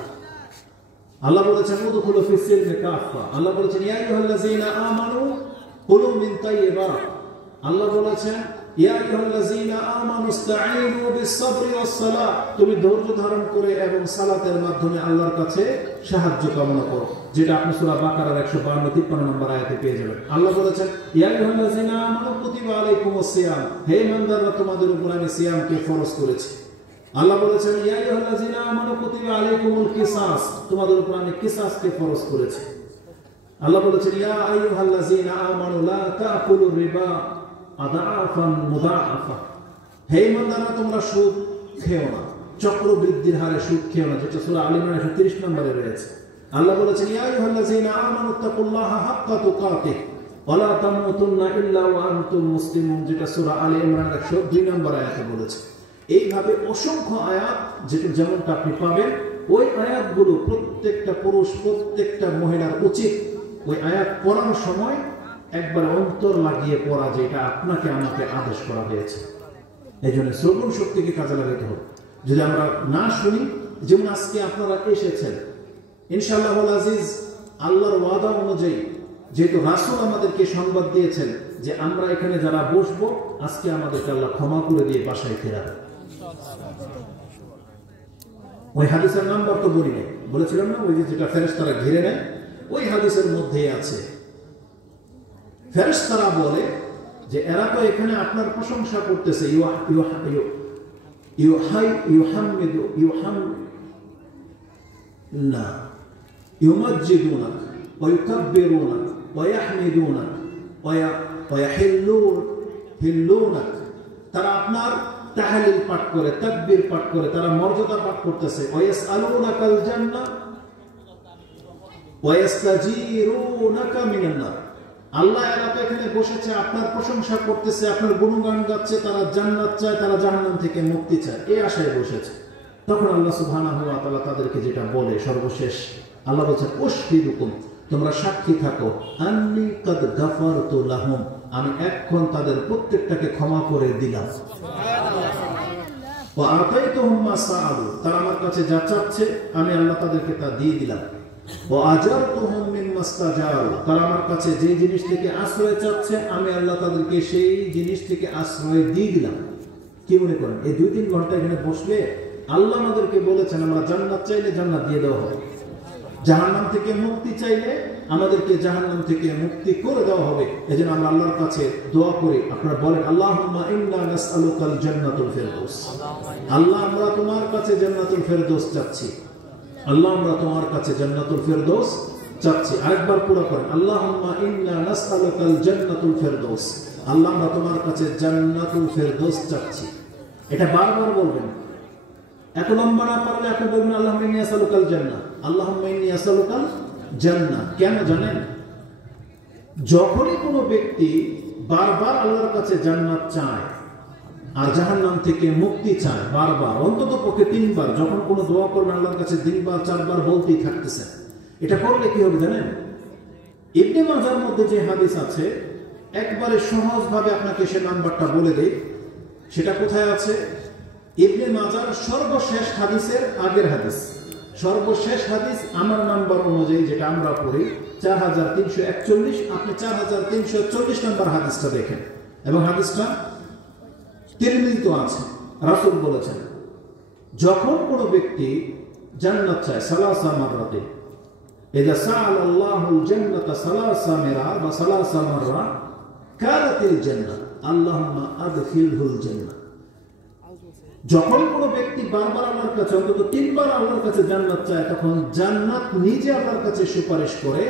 আল্লাহ বলেছেন উদখুলু ফিস সিলমি কাফা, আল্লাহ বলেছেন ইয়া আইয়ুহাল্লাযীনা আমানু কুলু মিন তাইয়্যিবাত, আল্লাহ বলেছেন ইয়া আইয়ুহাল্লাযীনা আমানু ইসতাঈনু বিস-সাবরি ওয়াস-সালাহ, তুমি ধৈর্য ধারণ করে এবং সালাতের মাধ্যমে আল্লাহর কাছে সাহায্য কামনা করো, যেটা আপনি সূরা বাকারার 152-53 নম্বর আয়াতে পেয়ে যাবেন। আল্লাহ বলেছেন ইয়া আইয়ুহাল্লাযীনা আমানু কুতিবা আলাইকুমুস-সিয়াম, হে ইমানদাররা তোমাদের উপর আমি সিয়ামকে ফরজ করেছি। আল্লাহ বলেছেন ইয়া আইয়ুহাল্লাযীনা আমানু কুতিবা আলাইকুমুল কিসাস, তোমাদের উপর আমি কিসাসকে ফরজ করেছি। আল্লাহ বলেছেন ইয়া আইয়ুহাল্লাযীনা আমানু লা তাকুলুর রিবা আদাআফান মুদাআফা, হে ইমানদাররা তোমরা সুদ খেও না, চক্রবৃদ্ধির হারে সুদ খেও না, যেটা সূরা আল ইমরান 130 নম্বরে রয়েছে। আল্লাহ বলেছেন ইয়া আইয়ুহাল্লাযীনা আমানু তাকুল্লাহা হাক্কা তুকাতিহ ওয়া লা তামুতুন্না ইল্লা ওয়া আনতুম মুসলিমুন, যেটা সূরা আল ইমরান 102 নম্বর আয়াতে বলেছে। এইভাবে অসংখ্য আয়াত যেমনটা আপনি পাবেন, ওই আয়াতগুলো প্রত্যেকটা পুরুষ প্রত্যেকটা মহিলার উচিত ওই আয়াত পড়ার সময় একবার অন্তর লাগিয়ে পড়া, যেটা আপনাকে আমাকে আদেশ করা হয়েছে। এই জন্য শ্রবণ শক্তিকে কাজে লাগাতে হবে। যদি আমরা না শুনি, যেমন আজকে আপনারা এসেছেন, ইনশাআল্লাহ আজিজ, আল্লাহর ওয়াদা অনুযায়ী, যেহেতু রাসূল আমাদেরকে সংবাদ দিয়েছেন যে আমরা এখানে যারা বসবো, আজকে আমাদেরকে আল্লাহ ক্ষমা করে দিয়ে বাসায় ফেরাবে। ওই হাদিসের নাম্বার তো বলি নাই, বলেছিলাম না, ওই যেটা ফেরেশতারা ঘিরে নেয়, ওই হাদিসের মধ্যেই আছে। ফেরেশতারা বলে যে এরা তো এখানে আপনার প্রশংসা করতেছে, ইউমাজ্জিদুনাক ওয়া ইউকাব্বিরুনাক ওয়া ইয়াহমিদুনাক ওয়া ইয়াহিল্লুনাক, তারা আপনার তাহলিল পাঠ করে, তাকবীর পাঠ করে, তারা মর্যাদা পাঠ করতেছে। ওয়া ইয়াসআলুনাকাল জান্নাহ ওয়া ইয়াস্তাজিরুনাকা মিনান নার, আল্লাহ এরা তো এখানে বসেছে আপনার প্রশংসা করতেছে, আপনার গুণগান গাচ্ছে, তারা জান্নাত চায়, তারা জাহান্নাম থেকে মুক্তি চায়, এই আশায় বসেছে। তখন আল্লাহ সুবহানাহু ওয়া তাআলা তাদেরকে যেটা বলে সর্বশেষ, আল্লাহ বলছেন উশহিদুকুম, তোমরা সাক্ষী থাকো আন্নী কাদ গাফারতু লাহুম, আমি এখন তাদের প্রত্যেকটাকে ক্ষমা করে দিলাম। ওয়া আতাইতুহুম মা সাআলু, তারা আমার কাছে যা চাচ্ছে আমি আল্লাহ তাদেরকে তা দিয়ে দিলাম। ওয়া আজারতুহুম মিম্মা ইসতাজারু, তারা আমার কাছে যে জিনিস থেকে আশ্রয় চাচ্ছে আমি আল্লাহ তাদেরকে সেই জিনিস থেকে আশ্রয় দিয়ে দিলাম। কি মনে করেন এই 2-3 ঘন্টা এখানে বসলে আল্লাহ আমাদেরকে বলেছেন আমরা জান্নাত চাইলে জান্নাত দিয়ে দেওয়া হবে, জাহান্নাম থেকে মুক্তি চাইলে আমাদেরকে জাহান্নাম থেকে মুক্তি করে দেওয়া হবে। এজন্য আমরা আল্লাহর কাছে দোয়া করি। আপনারা বলেন আল্লাহুম্মা ইন্না নাসআলুকাল জান্নাতুল ফিরদাউস, আল্লাহ আমরা তোমার কাছে জান্নাতুল ফিরদাউস চাচ্ছি, আল্লাহ আমরা তোমার কাছে জান্নাতুল ফিরদাউস চাচ্ছি। আরেকবার পুরো করেন আল্লাহুম্মা ইন্না নাসআলুকাল জান্নাতুল ফিরদাউস, আল্লাহ আমরা তোমার কাছে জান্নাতুল ফিরদাউস চাচ্ছি। এটা বারবার বলবেন, এত লম্বা না পারলে আপনি বলবেন আল্লাহুম্মা ইন্নী আসআলুকাল জান্নাহ, আল্লাহুম্মা ইন্নী আসআলুকাল জান্নাহ। কেন জানেন? যখনই কোনো ব্যক্তি বারবার আল্লাহর কাছে জান্নাত চায় আর জাহান্নাম থেকে মুক্তি চায়, বারবার অন্তত পক্ষে 3 বার, যখন কোনো দোয়া করবেন আল্লাহর কাছে 3 বার 4 বার বলতেই থাকতেছেন। এটা করলে কি হবে জানেন? ইবনে মাজার মধ্যে যে হাদিস আছে একবারে সহজভাবে আপনাকে সে নাম্বারটা বলে দেই। সেটা কোথায় আছে? ইবনে মাজার সর্বশেষ হাদিসের আগের হাদিস, সর্বশেষ হাদিস আমার নাম্বার অনুযায়ী যেটা আমরা পড়ি 4341, আপনি 4340 নাম্বার হাদিসটা দেখেন। এবং হাদিসটা তিরমিজিতে আছে। রাসূল বলেছেন যখন কোনো ব্যক্তি জান্নাত চায় সালাসা মাররাতে, ইযা সাআল আল্লাহুল জান্নাতা সালাসা মিরা বা সালাসা মাররা কানাতিল জান্নাহ আল্লাহুম্মা আদখিলহুল জান্নাহ। যখন কোনো ব্যক্তি বারবার আল্লাহর কাছে অন্তত 3 বার আল্লাহর কাছে জান্নাত চায়, তখন জান্নাত নিজে আল্লাহর কাছে সুপারিশ করে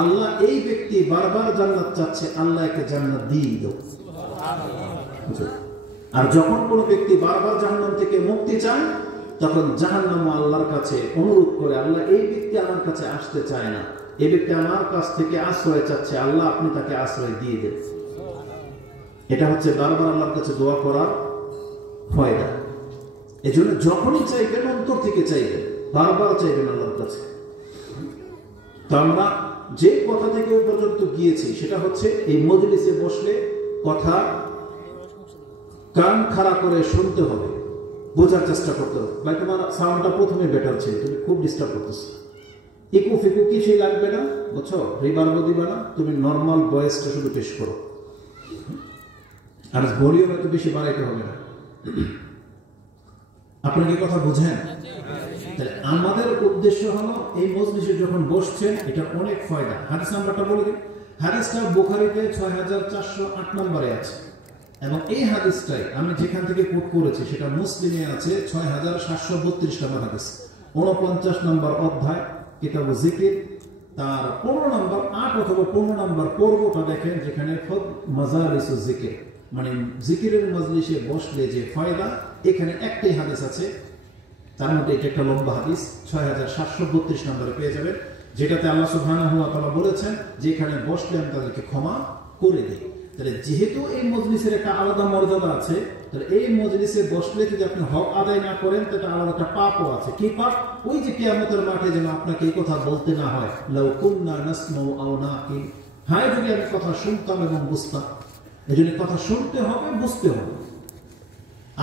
আল্লাহ এই ব্যক্তি বারবার জান্নাত চাচ্ছে, আল্লাহ একে জান্নাত দিয়ে দাও। আর যখন কোনো ব্যক্তি বারবার জাহান্নাম থেকে মুক্তি চায় তখন জাহান্নাম আল্লাহর কাছে অনুরোধ করে আল্লাহ এই ব্যক্তি আমার কাছে আসতে চায় না, এই ব্যক্তি আমার কাছ থেকে আশ্রয় চাচ্ছে, আল্লাহ আপনি তাকে আশ্রয় দিয়ে দেন। এটা হচ্ছে বারবার আল্লাহর কাছে দোয়া করার ফায়দা। এজন্য যখনই চাইবেন অন্তর থেকে চাইবেন, বারবার চাইবেন আল্লাহর কাছে। তো আমরা যে কথা থেকে ওই পর্যন্ত গিয়েছি সেটা হচ্ছে এই মজলিসে বসলে কথা কান খাড়া করে শুনতে হবে, বোঝার চেষ্টা করতে হবে। ভাই তোমার সাউন্ডটা প্রথমে বেটার ছিল, তুমি খুব ডিস্টার্ব করতেছ, ইকু ফিকু কিছুই লাগবে না, বুঝছো? রিভার্ব দিবে না, তুমি নর্মাল ভয়েসটা শুধু পেশ করো, আর ভলিউম একটু বেশি বাড়াইতে হবে না। আপনাকে কথা বুঝেন? তাহলে আমাদের উদ্দেশ্য হলো এই মজলিসে যখন বসছেন এটা অনেক ফায়দা। হাদিস নাম্বারটা বলে দিই। হাদিসটা বুখারীতে 6408 নম্বরে আছে, এবং এই হাদিসটাই আমি যেখান থেকে কোট করেছি সেটা মুসলিমে আছে 6732 নম্বর হাদিস, 49 নম্বর অধ্যায় কিতাবু জিকির, তার 15 নম্বর 8 অথবা 15 নম্বর পর্বটা দেখেন, যেখানে মাজালিসুজ জিকির মানে জিকিরের মজলিসে বসলে যে ফায়দা, এখানে একটাই হাদিস আছে, তার মধ্যে এটা একটা লম্বা হাদিস 6732 নম্বরে পেয়ে যাবেন, যেটাতে আল্লাহ সুবহানাহু ওয়া তাআলা বলেছেন যে এখানে বসলে আমি তাদেরকে ক্ষমা করে দিই। তাহলে যেহেতু এই মজলিসের একটা আলাদা মর্যাদা আছে, তাহলে এই মজলিসে বসলে যদি আপনি হক আদায় না করেন তাহলে আলাদা একটা পাপও আছে। কি পাপ? ওই যে কিয়ামতের মাঠে যেন আপনাকে এই কথা বলতে না হয়, লাউ কুন্না নাসমাউ আও নাকিল, হায় যদি আমি কথা শুনতাম এবং বুঝতাম। এই জন্য কথা শুনতে হবে, বুঝতে হবে।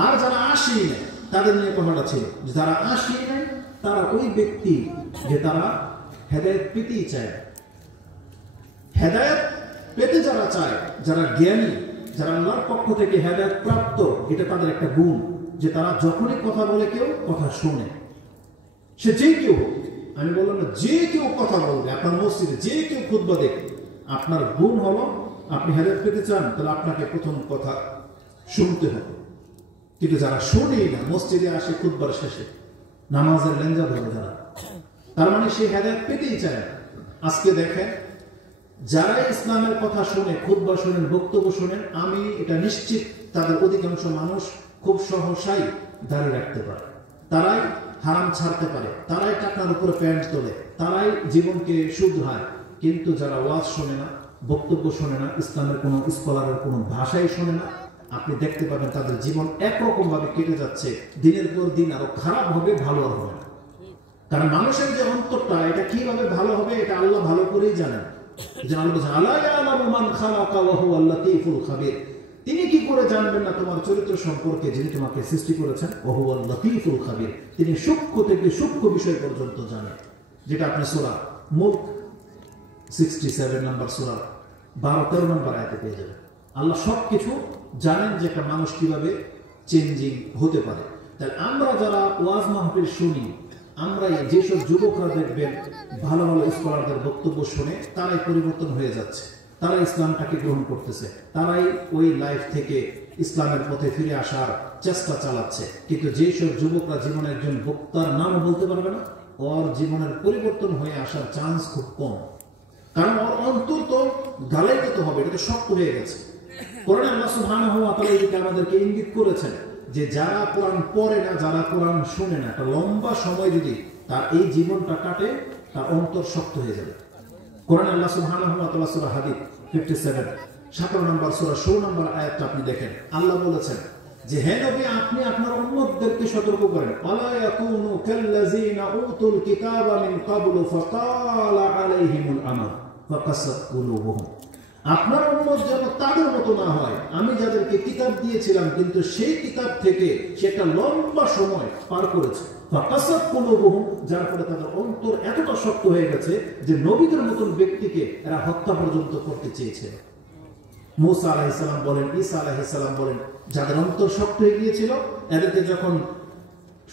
আর যারা আসেই না তাদের নিয়ে কথাটা ছিল, যারা আসেই নাই তারা ওই ব্যক্তি যে তারা হেদায়েত পেতেই চায়। হেদায়েত পেতে যারা চায়, যারা জ্ঞানী, যারা আল্লাহর পক্ষ থেকে হেদায়েত প্রাপ্ত, এটা তাদের একটা গুণ যে তারা যখনই কথা বলে কেউ কথা শোনে। সে যে কেউ, আমি বললাম না যে কেউ কথা বলবে, আপনার মসজিদে যে কেউ খুতবা দেখে, আপনার গুণ হলো আপনি হেদায়েত পেতে চান তাহলে আপনাকে প্রথম কথা শুনতে হবে। কিন্তু যারা শোনেই না, মসজিদে আসে খুতবার শেষে নামাজের লেঞ্জা ধরে যারা, তার মানে সে হেদায়েত পেতেই চায়। আজকে দেখেন যারা ইসলামের কথা শুনে, খুতবা শোনেন, বক্তব্য শোনেন, আমি এটা নিশ্চিত তাদের অধিকাংশ মানুষ খুব সহসাই দাঁড়িয়ে রাখতে পারে, তারাই হারাম ছাড়তে পারে, তারাই টাকার উপরে প্যান্ট তোলে, তারাই জীবনকে শুধরায়। কিন্তু যারা ওয়াজ শোনে না, বক্তব্য শোনে না, ইসলামের কোনো স্কলারের কোনো ভাষাই শোনে না, আপনি দেখতে পাবেন তাদের জীবন একরকম ভাবে কেটে যাচ্ছে, দিনের পর দিন আরো খারাপ হবে, ভালো আর হবে না। কারণ মানুষের যে অন্তরটা এটা কিভাবে ভালো হবে এটা আল্লাহ ভালো করেই জানেন। তিনি কি করে জানবেন না তোমার চরিত্র সম্পর্কে, যিনি তোমাকে সৃষ্টি করেছেন। ওহুয়াল লতীফুল খাবির, তিনি সূক্ষ্ম থেকে সূক্ষ্ম বিষয় পর্যন্ত জানেন। যেটা আপনি সূরা মুলক 67 নম্বর সূরা 12-13 নম্বর আয়াতে পেয়ে যাবেন। আল্লাহ সবকিছু জানেন যে একটা মানুষ কিভাবে চেঞ্জিং হতে পারে। তাই আমরা যারা ওয়াজ মাহফিল শুনি, আমরা যেসব যুবকরা দেখবেন ভালো ভালো স্কলারদের বক্তব্য শুনে তারাই পরিবর্তন হয়ে যাচ্ছে, তারা ইসলামটাকে গ্রহণ করতেছে, তারাই ওই লাইফ থেকে ইসলামের পথে ফিরে আসার চেষ্টা চালাচ্ছে। কিন্তু যেসব যুবকরা জীবনে একজন বক্তার নামও বলতে পারবে না, ওর জীবনের পরিবর্তন হয়ে আসার চান্স খুব কম। কারণ ওর অন্তর তো গালাইতে হবে, এটা তো শক্ত হয়ে গেছে। কোরআনে আল্লাহ সুবহানাহু ওয়া তাআলা এদিকে আমাদেরকে ইঙ্গিত করেছেন যে যারা কোরআন পড়ে না, যারা কোরআন শুনে না, একটা লম্বা সময় যদি তার এই জীবনটা কাটে, তার অন্তর শক্ত হয়ে যাবে। কোরআন আল্লাহ সুবহানাহু ওয়া তাআলা সূরা হাদীদ 57 17 নম্বর সূরা 16 নম্বর আয়াতটা আপনি দেখেন, আল্লাহ বলেছেন যে হে নবী আপনি আপনার উম্মতদেরকে সতর্ক করেন, আলা ইয়াকুনু কাল্লাযিনা উতুল কিতাবা মিন ক্বাবলু ফাতালা আলাইহিমুল আমাদ ফাকাসাত কুলুবুহুম। আপনার উম্মত যেন তাদের মতো না হয়, আমি যাদেরকে কিতাব দিয়েছিলাম কিন্তু সেই কিতাব থেকে সেটা লম্বা সময় পার করেছে, ফাকাসাত কুলুবুহুম, যার ফলে তাদের অন্তর এতটা শক্ত হয়ে গেছে যে নবীদের মতন ব্যক্তিকে এরা হত্যা পর্যন্ত করতে চেয়েছে। মুসা আলাইহিস সালাম বলেন, ঈসা আলাইহিস সালাম বলেন, যাদের অন্তর শক্ত হয়ে গিয়েছিল এদেরকে যখন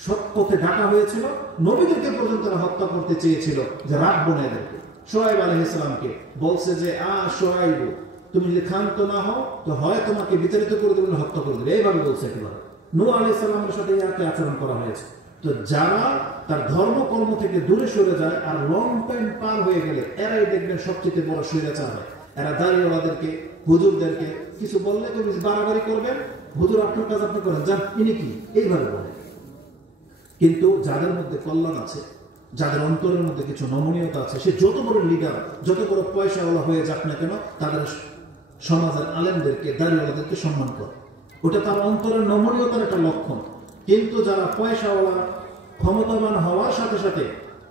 সৎ পথে ডাকা হয়েছিল, নবীদেরকে পর্যন্ত এরা হত্যা করতে চেয়েছিল যে রাখবো না এদেরকে। শুআয়ব আলাইহিস সালামকে বলছে যে শুআয়ব তুমি যদি ক্ষান্ত না হও তো হয় তোমাকে বিতাড়িত করে দেবে, হত্যা করে দেবে, এইভাবে বলছে। একেবারে নূহ আলাইহিস সালামের সাথে একই আচরণ করা হয়েছে। তো যারা তার ধর্মকর্ম থেকে দূরে সরে যায় আর লং টাইম পার হয়ে গেলে এরাই দেখবেন সবচেয়ে বড় স্বৈরাচার হয়। এরা দাঁড়িয়েওয়ালাদেরকে, হুজুরদেরকে কিছু বললে তুমি বাড়াবাড়ি করবেন, হুজুর আপনার কাজ আপনি করেন, যান ইনি কি, এইভাবে বলে। কিন্তু যাদের মধ্যে কল্যাণ আছে, যাদের অন্তরের মধ্যে কিছু নমনীয়তা আছে, সে যত বড় লিডার, যত বড় পয়সাওয়ালা হয়ে যাক না কেন, তাদের সমাজের আলেমদেরকে, দাঁড়িয়েওয়ালাদেরকে সম্মান করে। ওটা তার অন্তরের নমনীয়তার একটা লক্ষণ। কিন্তু যারা পয়সাওয়ালা, ক্ষমতাবান হওয়ার সাথে সাথে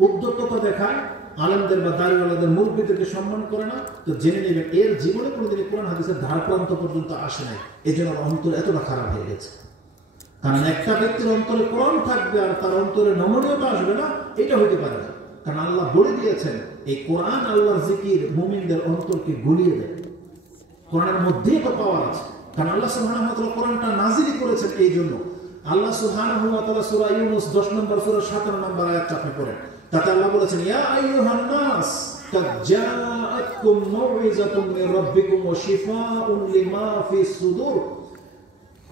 উদ্যততা দেখায়, আলেমদের বা দাঁড়িয়েওয়ালাদের, মুরব্বীদেরকে সম্মান করে না, তো জেনে নেবেন এর জীবনে কোনোদিন কোরআন হাদিসের ধার প্রান্ত পর্যন্ত আসে নাই। এই জন্য অন্তর এতটা খারাপ হয়ে গেছে। কারণ একটা ব্যক্তির অন্তরে কোরআন থাকবে আর তার অন্তরে নমনীয়তা আসবে না, এটা হইতে পারে না। কারণ আল্লাহ বলে দিয়েছেন এই কোরআন, আল্লাহর জিকির মুমিনদের অন্তরকে গলিয়ে দেয়। কোরআনের মধ্যেই তো পাওয়ার আছে। কারণ আল্লাহ সুবহানাহু ওয়া তাআলা কোরআনটা নাযিল করেছেন এই জন্য। আল্লাহ সুবহানাহু ওয়া তাআলা সূরা ইউনূস 10 নম্বর সূরা 17 নম্বর আয়াতটা আপনি পড়েন, তাতে আল্লাহ বলেছেন ইয়া আইয়ুহান নাস কাদ জাআতকুম মাউইযাতুম মির রাব্বিকুম ওয়া শিফাউন লিমা ফিস সুদুর।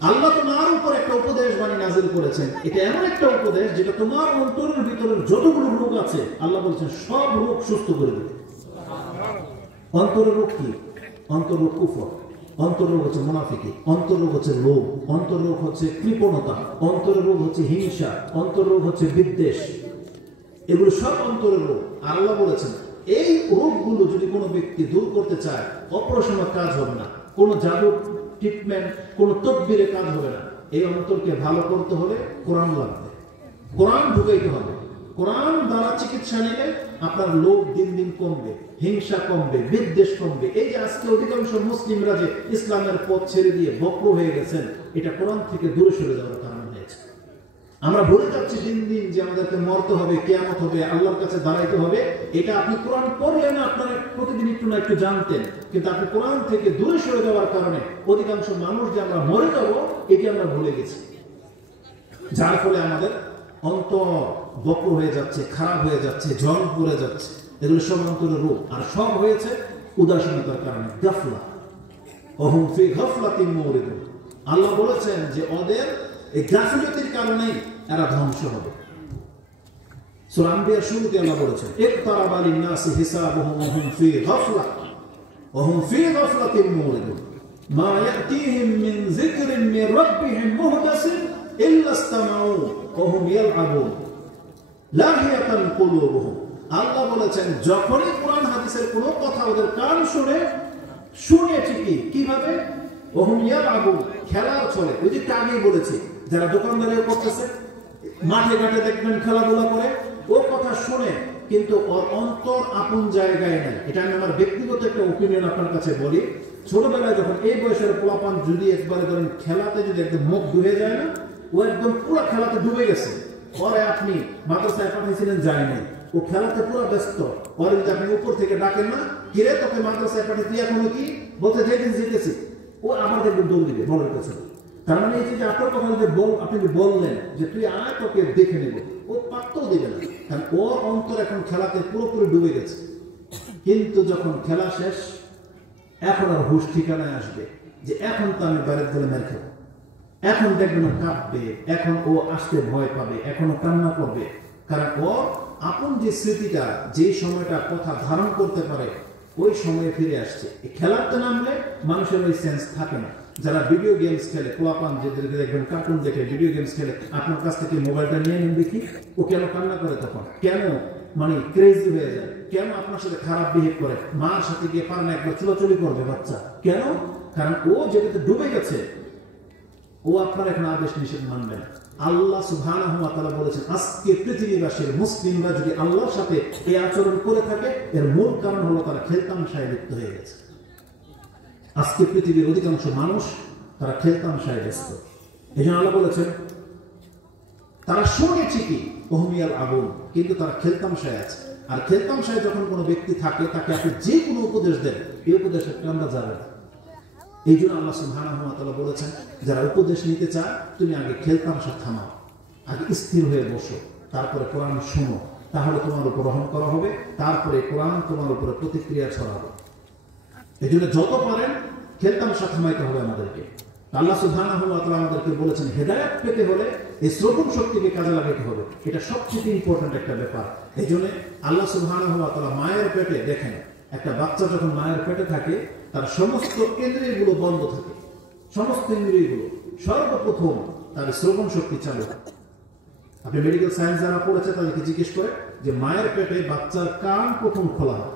আল্লাহ তোমার উপর একটা উপদেশ বাণী নাযিল করেছেন। এটা এমন একটা উপদেশ যেটা তোমার অন্তরের ভিতরে যতগুলো রোগ আছে আল্লাহ বলছেন সব রোগ সুস্থ করে দেবে। অন্তরের রোগ কি? অন্তররোগ কুফর, অন্তররোগ হচ্ছে মুনাফিকি, অন্তররোগ হচ্ছে লোভ, অন্তররোগ হচ্ছে কৃপণতা, অন্তরের রোগ হচ্ছে হিংসা, অন্তররোগ হচ্ছে বিদ্বেষ। এগুলো সব অন্তরের রোগ। আল্লাহ বলেছেন এই রোগগুলো যদি কোনো ব্যক্তি দূর করতে চায়, অপারেশনের কাজ হবে না, কোনো জাদু ট্রিটমেন্ট, কোনো তদবিরে কাজ হবে না। এই অন্তরকে ভালো করতে হলে কোরআন লাগবে, কোরআন ঢুকাইতে হবে। কোরআন দ্বারা চিকিৎসা নিলে আপনার লোভ দিন দিন কমবে, হিংসা কমবে, বিদ্বেষ কমবে। এই যে আজকে অধিকাংশ মুসলিমরা যে ইসলামের পথ ছেড়ে দিয়ে বক্র হয়ে গেছেন, এটা কোরআন থেকে দূরে সরে যাওয়ার কারণ হয়েছে। আমরা ভুলে যাচ্ছি দিন দিন যে আমাদেরকে মরতে হবে, কিয়ামত হবে, আল্লাহর কাছে দাঁড়াইতে হবে। এটা আপনি কোরআন পড়লেন না, আপনারা প্রতিদিন একটু না একটু জানতেন, কিন্তু আপনি কোরআন থেকে দূরে সরে যাওয়ার কারণে অধিকাংশ মানুষ যে আমরা মরে যাব এটি আমরা ভুলে গেছি। যার ফলে আমাদের অন্তর বক্র হয়ে যাচ্ছে, খারাপ হয়ে যাচ্ছে, জল পড়ে যাচ্ছে। এগুলো সব অন্তরের রোগ। আর সব হয়েছে উদাসীনতার কারণে, গাফলা। ওহুম ফি গাফলাতিন মুরিদুন। আল্লাহ বলেছেন যে ওদের এই গাফিলতির কারণেই এরা ধ্বংস হবে। সূরা আম্বিয়া শুরুতে আল্লাহ বলেছেন ইকতারাবা লিন-নাসি হিসাবুহুম ওয়া হুম ফি গাফলা ওয়া হুম ফি গাফলাতিন মুরিদুন মা ইয়াতিহিম মিন যিকরিন মির রাব্বিহিম মুহদাসিন ইল্লা ইসতামাউ ওয়া হুম ইয়ালআবুন লাহিয়াতান কুলুবুহুম। আল্লাহ বলেছেন যখনই কোরআন হাদিসের কোনো কথা ওদের কান শুনে ঠিকই কিভাবে, ওয়া হুম ইয়ালআবুন, খেলার ছলে। ওই যে আগেই বলেছি যারা দোকানদারিও করতেছে, মাঠে ঘাটে দেখবেন খেলাধুলা করে, ও কথা শোনে কিন্তু ওর অন্তর আপন জায়গায় নেই। এটা আমি আমার ব্যক্তিগত একটা ওপিনিয়ন আপনার কাছে বলি। ছোটবেলায় যখন এই বয়সের পোলাপান যদি একবারে ধরেন খেলাতে যদি একদম মুখ ডুবে যায় না, ও একদম পুরো খেলাতে ডুবে গেছে। পরে আপনি মাদ্রাসায় পাঠিয়েছিলেন, যায় নাই, ও খেলাতে পুরো ব্যস্ত। পরে যদি আপনি উপর থেকে ডাকেন না, কিরে তোকে মাদ্রাসায় পাঠিয়ে তুই এখনো কি বলতে যেতেছি, ও আবার দেখবেন দৌড় দিবে বলের কাছে। তার মানে এই যে আপনার কথা যে আপনি বললেন যে তুই আয় তোকে দেখে নেব, ও পাত্তাও দিবে না, কারণ ওর অন্তর এখন খেলাতে পুরোপুরি ডুবে গেছে। কিন্তু যখন খেলা শেষ, এখন আর হুশ ঠিকানায় আসবে যে এখন তো আমি বাইরের দলে মেরে খাবো, এখন দেখবেন ও কাঁপবে, এখন ও আসতে ভয় পাবে, এখন ও কান্না করবে, কারণ ও আপন যে স্মৃতিটা, যে সময়টা কথা ধারণ করতে পারে, ওই সময়ে ফিরে আসছে। খেলাতে নামলে মানুষের ওই সেন্স থাকে না। যারা ভিডিও গেমস খেলে, পোলাপান যেদেরকে দেখবেন কার্টুন দেখে ভিডিও গেমস খেলে, আপনার কাছ থেকে মোবাইলটা নিয়ে নেন দেখি, ও কেন কান্না করে, তখন কেন মানে ক্রেজি হয়ে যায়, কেন আপনার সাথে খারাপ বিহেভ করে, মার সাথে গিয়ে পারে না একবার চুলাচুলি করবে বাচ্চা, কেন? কারণ ও যেটাতে ডুবে গেছে, ও আপনার এখন আদেশ নিষেধ মানবে না। আল্লাহ সুবহানাহু ওয়া তাআলা বলেছেন, আজকে পৃথিবীবাসীর মুসলিমরা যদি আল্লাহর সাথে এই আচরণ করে থাকে, এর মূল কারণ হলো তারা খেলতামশায় লিপ্ত হয়ে গেছে। আজকে পৃথিবীর অধিকাংশ মানুষ তারা খেলতামশায় ব্যস্ত। এই জন্য আল্লাহ বলেছেন, তারা শোনে ঠিকই ওহমিয়াল আগুন, কিন্তু তারা খেলতামশায় আছে। আর খেলতামশায় যখন কোনো ব্যক্তি থাকে, তাকে আপনি যে কোনো উপদেশ দেন, এই উপদেশের কামরা যাবে না। এই জন্য আল্লাহ সুবহানাহু ওয়া তাআলা বলেছেন, যারা উপদেশ নিতে চায়, তুমি আগে খেলতামশা থামাও, আগে স্থির হয়ে বসো, তারপরে কোরআন শোনো, তাহলে তোমার উপর রহম করা হবে, তারপরে কোরআন তোমার উপরে প্রতিক্রিয়া ছড়াবে। এই জন্য যত পারেন খেলতামশা থামাইতে হবে আমাদেরকে। আল্লাহ সুবহানাহু ওয়া তাআলা আমাদেরকে বলেছেন, হেদায়েত পেতে হলে এই শ্রবণ শক্তিকে কাজে লাগাতে হবে। এটা সবচেয়ে ইম্পর্টেন্ট একটা ব্যাপার। এই জন্য আল্লাহ সুবহানাহু ওয়া তাআলা মায়ের পেটে, দেখেন একটা বাচ্চা যখন মায়ের পেটে থাকে, তার সমস্ত ইন্দ্রিয়গুলো বন্ধ থাকে, সমস্ত ইন্দ্রিয়গুলো, সর্বপ্রথম তার শ্রবণ শক্তি চালু হয়। আপনি মেডিকেল সায়েন্স যারা পড়েছে তাদেরকে জিজ্ঞেস করে যে মায়ের পেটে বাচ্চার কান প্রথম খোলা হয়,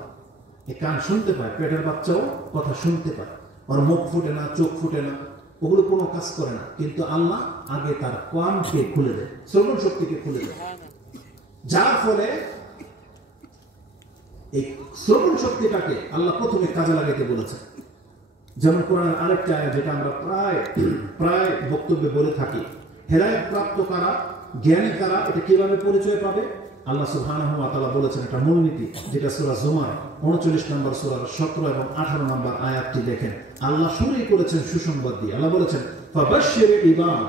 এই কান শুনতে পায়, পেটের বাচ্চাও কথা শুনতে পায়, ওর মুখ ফুটে না, চোখ ফুটে না, ওগুলো কোনো কাজ করে না, কিন্তু আল্লাহ আগে তার কানকে খুলে দেয়, শ্রবণ শক্তিকে খুলে দেয়, যার ফলে এই শ্রবণ শক্তিটাকে আল্লাহ প্রথমে কাজে লাগাইতে বলেছে। যেমন কোরআনের আরেকটা আয়াত, যেটা আমরা প্রায় বক্তব্যে বলে থাকি, হেদায়েত প্রাপ্ত কারা, জ্ঞানী কারা, এটা কিভাবে পরিচয় পাবে? আল্লাহ সুবহানাহু ওয়া তাআলা বলেছেন একটা মূলনীতি, যেটা সূরা জুমার 39 নম্বর সূরার 17 এবং 18 নম্বর আয়াতটি দেখেন। আল্লাহ শুরুই করেছেন সুসংবাদ দিয়ে। আল্লাহ বলেছেন, ফাবাশশির ইবাদ,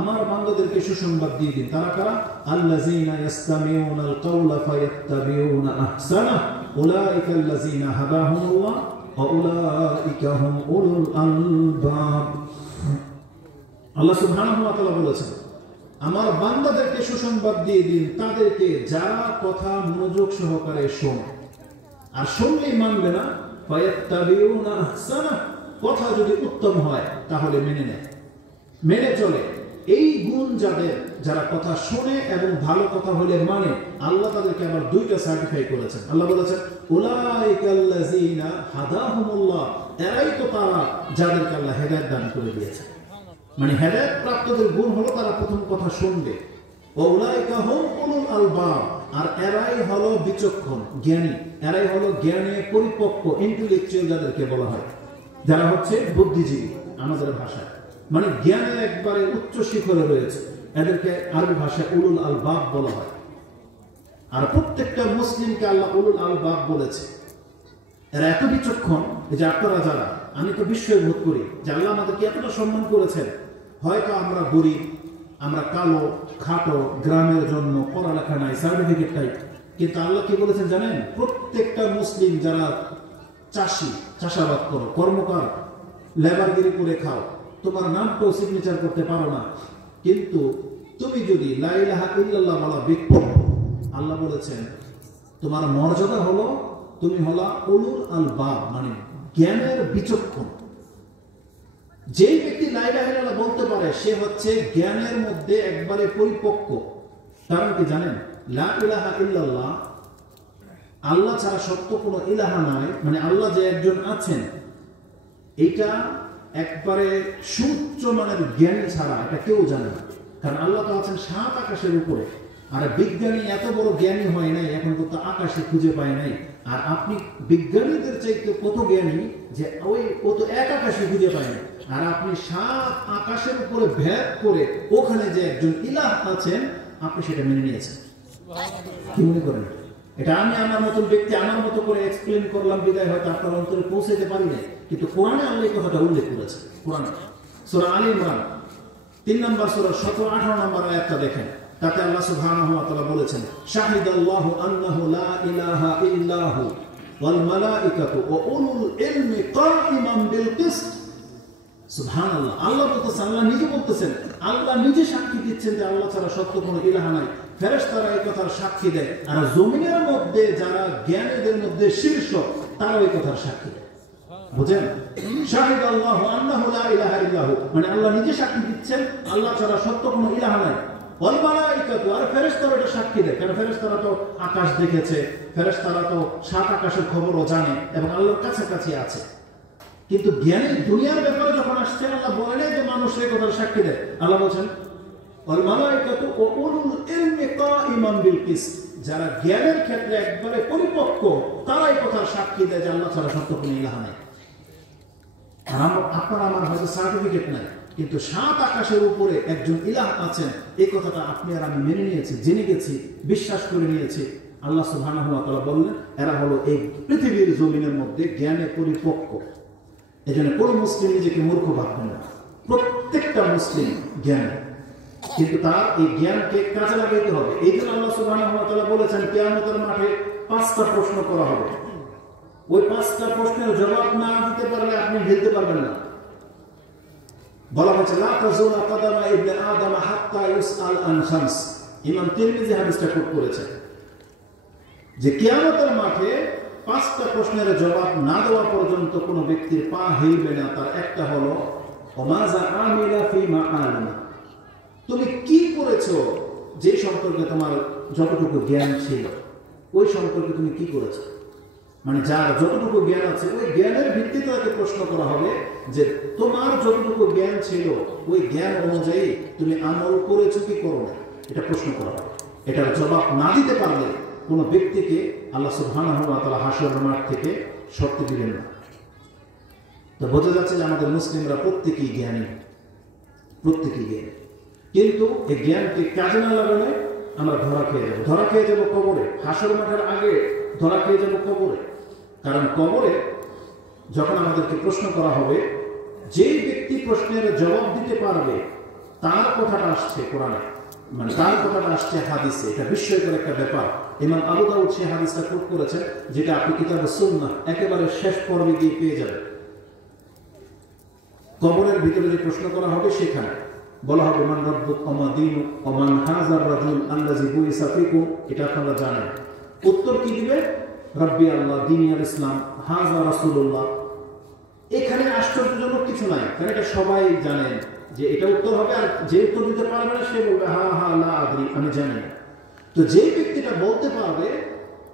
আমার বান্দাদেরকে সুসংবাদ দিয়ে দিন। তারা কারা? আল্লাযীনা ইসতামিউনাল কাওলা ফায়াত্তাবিউনা আহসানা উলাইকা আল্লাযীনা হাদাহুমুল্লাহ ওয়া উলাইকা হুম উলুল আলবাব। আল্লাহ সুবহানাহু ওয়া তাআলা বলেছেন, আমার বান্দাদেরকে সুসংবাদ দিয়ে দিন, তাদেরকে যারা কথা মনোযোগ সহকারে শোনে, আর শুনলেই মানবে না, ফায়াত্তাবিউনা আহসানা, কথা যদি উত্তম হয় তাহলে মেনে নেয়, মেনে চলে। এই গুণ যাদের, যারা কথা শুনে এবং ভালো কথা হলে মানে, আল্লাহ তাদেরকে আবার দুইটা সার্টিফাই করেছেন। আল্লাহ বলেছেন, উলাইকাল্লাযীনা হাদাহুমুল্লাহ, এরাই তো তারা যাদেরকে আল্লাহ হেদায়েত দান করে দিয়েছে। মানে হেদায়েত প্রাপ্তদের গুণ হলো তারা প্রথম কথা শুনবে, উলাইকা হুম উলুল আলবাব, আর এরাই হলো বিচক্ষণ, জ্ঞানী, এরাই হলো জ্ঞানে পরিপক্ক, ইন্টেলেকচুয়াল যাদেরকে বলা হয়, যারা হচ্ছে বুদ্ধিজীবী আমাদের ভাষায়, মানে জ্ঞানের একবারে উচ্চ শিখরে রয়েছে, এদেরকে আরবি ভাষায় উলুল আলবাব বলা হয়। আর প্রত্যেকটা মুসলিমকে আল্লাহ উলুল আলবাব বলেছে। এরা এত বিচক্ষণ যে আপনারা যারা, আমি তো বিস্ময় বোধ করি যে আল্লাহ আমাদেরকে এতটা সম্মান করেছেন। হয়তো আমরা গরিব, আমরা কালো, খাটো, গ্রামের জন্ম, পড়ালেখা নাই, সার্টিফিকেট নাই, কিন্তু আল্লাহ কি বলেছেন জানেন? প্রত্যেকটা মুসলিম যারা চাষি, চাষাবাদ করো, কর্মকার, লেবারগিরি করে খাও, তোমার নামটাও সিগনেচার করতে পারো না, কিন্তু তুমি যদি লা ইলাহা ইল্লাল্লাহ বলা ব্যক্তি, আল্লাহ বলেছেন তোমার মর্যাদা হলো তুমি হলা উলুল আলবাব, মানে জ্ঞানের বিচক্ষণ। যেই ব্যক্তি লা ইলাহা ইল্লাল্লাহ বলতে পারে সে হচ্ছে জ্ঞানের মধ্যে একবারে পরিপক্ক। কারণ কি জানেন? লা ইলাহা ইল্লাল্লাহ, আল্লাহ ছাড়া সত্য কোনো ইলাহা নাই, মানে আল্লাহ যে একজন আছেন, এটা একবারে সুউচ্চ মানের জ্ঞান ছাড়া এটা কেউ জানে না। কারণ আল্লাহ তো আছেন সাত আকাশের উপরে, আর বিজ্ঞানী এত বড় জ্ঞানী হয় নাই, এখন তো আকাশে খুঁজে পায় নাই। আর আপনি বিজ্ঞানীদের চাইতে কত জ্ঞানী যে ওই কত এক আকাশে খুঁজে পায় না। আর আপনি 7 আকাশের উপরে ভেদ করে ওখানে যে একজন ইলাহ আছেন, আপনি সেটা মেনে নিয়েছেন। কি মনে করেন? এটা আমি আমার মতন ব্যক্তি আমার মতো করে এক্সপ্লেন করলাম, বিদায় হয়তো আপনার অন্তরে পৌঁছাতে পারি নাই, কিন্তু কোরআনে আল্লাহ এই কথাটা উল্লেখ করেছে। কোরআনে সূরা আলে ইমরান 3 নম্বর সূরা 17-18 নম্বর আয়াতটা দেখেন। তাতে আল্লাহ সুবহানাহু ওয়া তাআলা বলেছেন, শাহিদাল্লাহু আন্নাহু লা ইলাহা ইল্লাহু ওয়াল মালাইকাতু ওয়া উলুল ইলমি কাইমান বিল কিসত। সুবহানাল্লাহ, আল্লাহ বলতেছেন, আল্লাহ নিজে বলতেছেন, আল্লাহ নিজে সাক্ষী দিচ্ছেন যে আল্লাহ ছাড়া সত্য কোনো ইলাহা নাই। ফেরেশতারা এই কথার সাক্ষী দেয়, আর জমিনের মধ্যে যারা জ্ঞানীদের মধ্যে শীর্ষ তারা এই কথার সাক্ষী দেয়। বুঝেন? শাহিদাল্লাহু আন্নাহু লা ইলাহা ইল্লাহু, মানে আল্লাহ নিজে সাক্ষী দিচ্ছেন আল্লাহ ছাড়া সত্য কোনো ইলাহা নাই। ওয়াল মালাইকাতু, আর ফেরেশতারা এটা সাক্ষী দেয়, কারণ ফেরেশতারা তো আকাশ দেখেছে, ফেরেশতারা তো 7 আকাশের খবরও জানে এবং আল্লাহর কাছাকাছি আছে। কিন্তু জ্ঞানী দুনিয়ার ব্যাপারে যখন আসছে, আল্লাহ বলেন যে মানুষ এই কথার সাক্ষী দেয়। আল্লাহ বলছেন, ওয়াল মালাইকাতু ওয়া উলুল ইলমি কাইমান বিল কিসত, যারা জ্ঞানের ক্ষেত্রে একবারে পরিপক্ক তারা এই কথার সাক্ষী দেয় যে আল্লাহ ছাড়া সত্য কোনো ইলাহা নাই। আর আপনার আমার হয়তো সার্টিফিকেট নাই, কিন্তু 7 আকাশের উপরে একজন ইলাহ আছেন, এই কথাটা আপনি আর আমি মেনে নিয়েছি, জেনে গেছি, বিশ্বাস করে নিয়েছি। আল্লাহ সুবহানাহু ওয়া তাআলা বললেন, এরা হলো এই পৃথিবীর জমিনের মধ্যে জ্ঞানে পরিপক্ক। এজন্য কোনো মুসলিম নিজেকে মূর্খ ভাববেন না, প্রত্যেকটা মুসলিম জ্ঞানী, কিন্তু তার এই জ্ঞানকে কাজে লাগাইতে হবে। এই জন্য আল্লাহ সুবহানাহু ওয়া তাআলা বলেছেন, কিয়ামতের মাঠে 5টা প্রশ্ন করা হবে। ওই 5টা প্রশ্নের জবাব না দিতে পারলে আপনি ভেলতে পারবেন না। বলা হয়েছে, লা তাযুলা কাদামা ইবনে আদম হাত্তা ইউসআল আন খামস। ইমাম তিরমিজি হাদিসটা কোট করেছেন যে কিয়ামতের মাঠে 5টা প্রশ্নের জবাব না দেওয়া পর্যন্ত কোনো ব্যক্তির পা হিলবে না। তার একটা হলো, ওমাযা আমিলা ফিমা আলামা, তুমি কি করেছো যে সম্পর্কে তোমার যতটুকু জ্ঞান ছিল, ওই সম্পর্কে তুমি কি করেছো। মানে যার যতটুকু জ্ঞান আছে ওই জ্ঞানের ভিত্তিতে তাকে প্রশ্ন করা হবে যে তোমার যতটুকু জ্ঞান ছিল ওই জ্ঞান অনুযায়ী তুমি আমল করেছো কি করো না, এটা প্রশ্ন করা হবে। এটার জবাব না দিতে পারলে কোনো ব্যক্তিকে আল্লাহ সুবহানাহু ওয়া তাআলা হাসরের মাঠ থেকে সরতে দিবেন না। তো বোঝা যাচ্ছে যে আমাদের মুসলিমরা প্রত্যেকেই জ্ঞানী, প্রত্যেকেই জ্ঞানী, কিন্তু এই জ্ঞানকে কাজে না লাগালে আমরা ধরা খেয়ে যাবো কবরে। হাসর মাঠের আগে ধরা খেয়ে যাবো কবরে। কারণ কবরে যখন আমাদেরকে প্রশ্ন করা হবে, যেই ব্যক্তি প্রশ্নের জবাব দিতে পারবে তার কথাটা আসছে কোরআনে, মানে তার কথাটা আসছে হাদিসে। এটা বিস্ময়কর একটা ব্যাপার। ইমাম আবু দাউদ সেই হাদিসটা কোট করেছেন, যেটা আপনি কিতাবে সুন্নাহ একেবারে শেষ পর্বে গিয়ে পেয়ে যাবেন। কবরের ভিতরে যে প্রশ্ন করা হবে সেখানে বলা হবে, মান রাব্বুক ওয়া মা দীনুক ওয়া মান হাযার রাজুল আল্লাযী বুইসা ফীকুম। এটা আপনারা জানেন। উত্তর কি দিবে? রাব্বি আল্লাহ, দীনি আল ইসলাম, হাযা রাসূলুল্লাহ। এখানে আশ্চর্যজনক কিছু নাই, কারণ এটা সবাই জানেন যে এটা উত্তর হবে। আর যে উত্তর দিতে পারবে না সে বলবে, হা হা লা আদরি, আমি জানি না। তো যে ব্যক্তিটা বলতে পারবে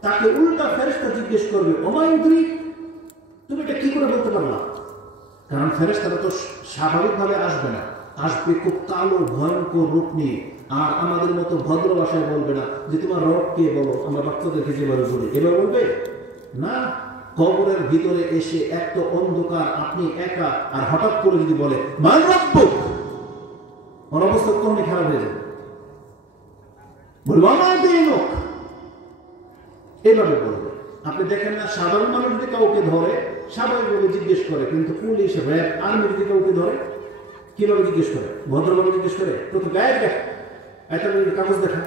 তাকে উল্টা ফেরেশতা জিজ্ঞেস করবে, ওমা ইদরি, তুমি এটা কি করে বলতে পারলা? কারণ ফেরেশতারা তো স্বাভাবিকভাবে আসবে না, আসবে খুব কালো ভয়ঙ্কর রূপ নিয়ে। আর আমাদের মতো ভদ্র ভাষায় বলবে না যে তোমার রব কে বলো, আমরা বাচ্চাদেরকে যেভাবে বলি এভাবে বলবে না। কবরের ভিতরে এসে এক তো অন্ধকার, আপনি একা, আর হঠাৎ করে যদি বলে মান রাব্বুক, ওর অবস্থা কমনি খারাপ হয়ে যাবে। বলবো আমার দীনুক, এইভাবে বলবে। আপনি দেখেন না, সাধারণ মানুষ যদি কাউকে ধরে স্বাভাবিকভাবে জিজ্ঞেস করে, কিন্তু পুলিশ, র্যাব, আর্মি যদি কাউকে ধরে কিভাবে জিজ্ঞেস করে? ভদ্রভাবে জিজ্ঞেস করে, প্রথম গায়ের দেখ, একটা কাগজ দেখা,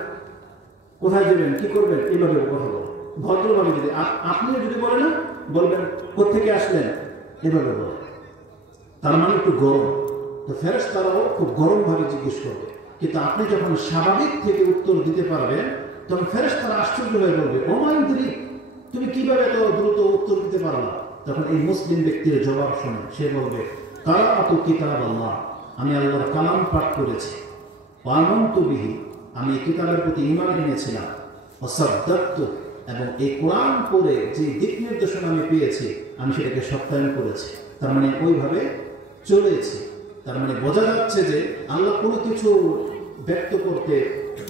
কোথায় যাবেন, কি করবেন, এইভাবে কথা বলো ভদ্রভাবে। যদি আপনি যদি বলেন না, বলবেন কোত্থেকে আসলেন, এভাবে বলে। তার মানে একটু গরম। তো ফেরেশতারাও খুব গরম ভাবে জিজ্ঞেস করবে। কিন্তু আপনি যখন স্বাভাবিক থেকে উত্তর দিতে পারবেন, তখন ফেরেশতারা আশ্চর্য হয়ে বলবে, ও মাইন্দ্রি, তুমি কিভাবে এত দ্রুত উত্তর দিতে পারলা? তখন এই মুসলিম ব্যক্তির জবাব শোনে, সে বলবে, কারাআতু কিতাব আল্লাহ, আমি আল্লাহর কালাম পাঠ করেছি, ওয়া আমানতু বিহি, আমি এই কিতাবের প্রতি ঈমান এনেছিলাম, ওয়া সাদ্দাকতু, এবং এই কোরআন পড়ে যে দিক নির্দেশনা আমি পেয়েছি আমি সেটাকে সত্যায়ন করেছি। তার মানে ওইভাবে চলেছে। তার মানে বোঝা যাচ্ছে যে আল্লাহ কোনো কিছু ব্যক্ত করতে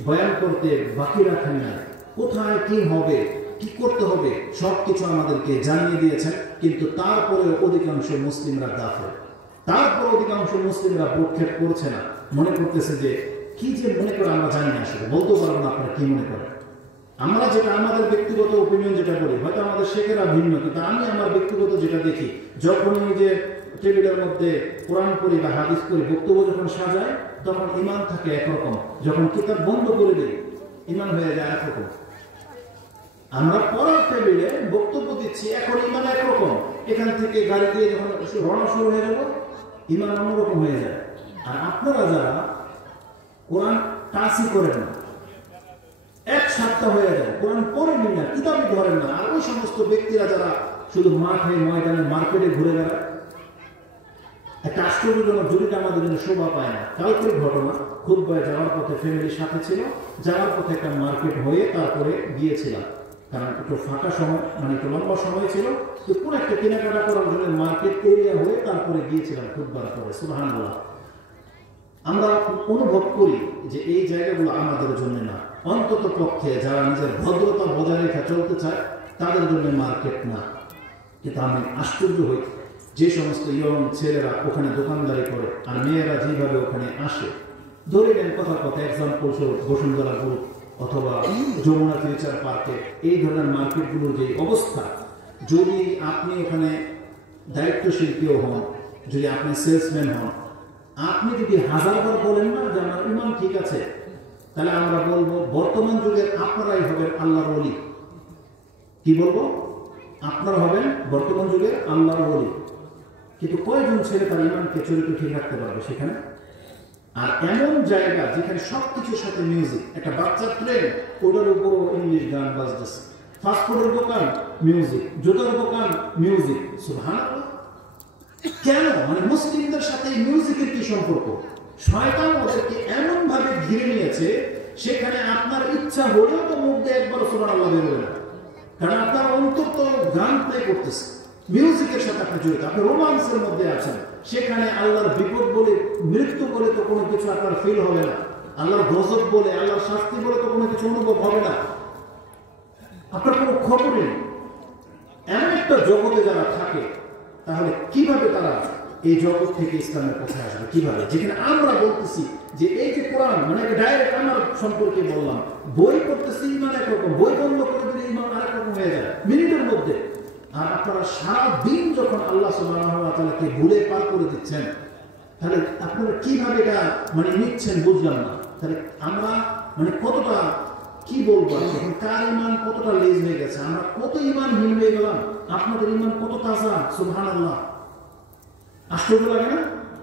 বয়ান করতে বাকি রাখেন না। কোথায় কি হবে, কি করতে হবে সবকিছু আমাদেরকে জানিয়ে দিয়েছেন। কিন্তু তারপরে অধিকাংশ মুসলিমরা গাফেল, তারপর অধিকাংশ মুসলিমরা প্রক্ষেপ করছে না, মনে করতেছে যে কি যে মনে করে আমরা জানি না, আসলে বলতে পারবো না আপনারা কি মনে করেন। আমরা যেটা আমাদের ব্যক্তিগত ওপিনিয়ন যেটা বলি, হয়তো আমাদের শেখেরা ভিন্ন, কিন্তু আমি আমার ব্যক্তিগত যেটা দেখি, যখনই যে টেবিলের মধ্যে কোরআন পড়ি বা হাদিস পড়ি, বক্তব্য যখন সাজায় তখন ইমান থাকে একরকম, যখন কিতাব বন্ধ করে দিই ইমান হয়ে যায় একরকম। আমরা পড়ার টেবিলে বক্তব্য দিচ্ছি, এখন ইমান একরকম, এখান থেকে গাড়ি দিয়ে যখন রওনা শুরু হয়ে যাব ইমান অন্যরকম হয়ে যায়। আর আপনারা যারা কোরআন টাচই করেন না, এক সপ্তাহ হয়ে যায় কোরআন পড়েন না, কিতাবই ধরেন না, আর ওই সমস্ত ব্যক্তিরা যারা শুধু মাঠে ময়দানে মার্কেটে ঘুরে বেড়ায়, একটা আশ্চর্যজনক জুড়িটা আমাদের জন্য শোভা পায় না। কালকের ঘটনা, খুতবায় যাওয়ার পথে ফ্যামিলির সাথে ছিল, যাওয়ার পথে একটা মার্কেট হয়ে তারপরে গিয়েছিলাম, কারণ একটু ফাঁকা সময়, মানে একটু লম্বা সময় ছিল, তো পুরো একটা কেনাকাটা করার জন্য মার্কেট এরিয়া হয়ে তারপরে গিয়েছিলাম খুতবার পরে। সুবহানাল্লাহ, আমরা অনুভব করি যে এই জায়গাগুলো আমাদের জন্য না, অন্তত পক্ষে যারা নিজের ভদ্রতা বজায় রেখে চলতে চায় তাদের জন্য মার্কেট না। কিন্তু আমি আশ্চর্য হই যে সমস্ত ইয়ং ছেলেরা ওখানে দোকানদারি করে আর মেয়েরা যেভাবে ওখানে আসে, ধরে নেন কথার কথা এক্সাম্পল স্বরূপ বসুন্ধরা গ্রুপ অথবা যমুনা ফিউচার পার্কে, এই ধরনের মার্কেটগুলোর যে অবস্থা, যদি আপনি ওখানে দায়িত্বশীল কেউ হন, যদি আপনি সেলসম্যান হন, আপনি যদি হাজারবার বলেন না যে আমার ইমান ঠিক আছে, তাহলে আমরা বলবো বর্তমান যুগের আপনারাই হবেন আল্লাহর ওলি। কি বলবো? আপনারা হবেন বর্তমান যুগের আল্লাহর ওলি। কিন্তু কয়জন ছেলে তার ইমানকে চরিত্র ঠিক রাখতে পারবে সেখানে? আর এমন জায়গা যেখানে সবকিছুর সাথে মিউজিক, একটা বাচ্চার ট্রেন, ওটার উপর ইংলিশ গান বাজতেছে, ফাস্টফুডের দোকান মিউজিক, জুতার দোকান মিউজিক। সুবহানাল্লাহ, কেন? মানে মুসলিমদের সাথে মিউজিকের কি সম্পর্ক? শয়তান ওদেরকে এমন ভাবে ঘিরে নিয়েছে, সেখানে আপনার ইচ্ছা হলেও তো মুখ দিয়ে একবার সুবহানাল্লাহ বেরোবে না, কারণ আপনার অন্তর তো গান প্লে করতেছে, মিউজিকের সাথে আপনি জড়িত, আপনি রোমান্সের মধ্যে আছেন। সেখানে আল্লাহর বিপদ বলে, মৃত্যু বলে তো কোনো কিছু আপনার ফিল হবে না, আল্লাহর গজব বলে, আল্লাহর শাস্তি বলে তো কোনো কিছু অনুভব হবে না, আপনার কোনো খবরই নেই। এমন একটা জগতে যারা থাকে, তাহলে কিভাবে তারা এই জগৎ থেকে ইসলামের পথে আসবে? কিভাবে? যেখানে আমরা বলতেছি যে এই যে কোরআন, মানে ডাইরেক্ট আমার সম্পর্কে বললাম, বই পড়তেছি ইমান একরকম, বই বন্ধ করে দিলে ইমান আরেক রকম হয়ে যায় মিনিটের মধ্যে। আর আপনারা সারাদিন যখন আল্লাহ সুবহানাহু ওয়া তাআলাকে ভুলে পার করে দিচ্ছেন, তাহলে আপনারা কিভাবে এটা মানে নিচ্ছেন বুঝলাম না। তাহলে আমরা মানে কতটা, কি বলবো, কার ইমান কতটা লেজ হয়ে গেছে, আমরা কত ইমানহীন হয়ে গেলাম, আপনাদের ইমান কত তাজা। সুবহানাল্লাহ, আশ্চর্য লাগে না?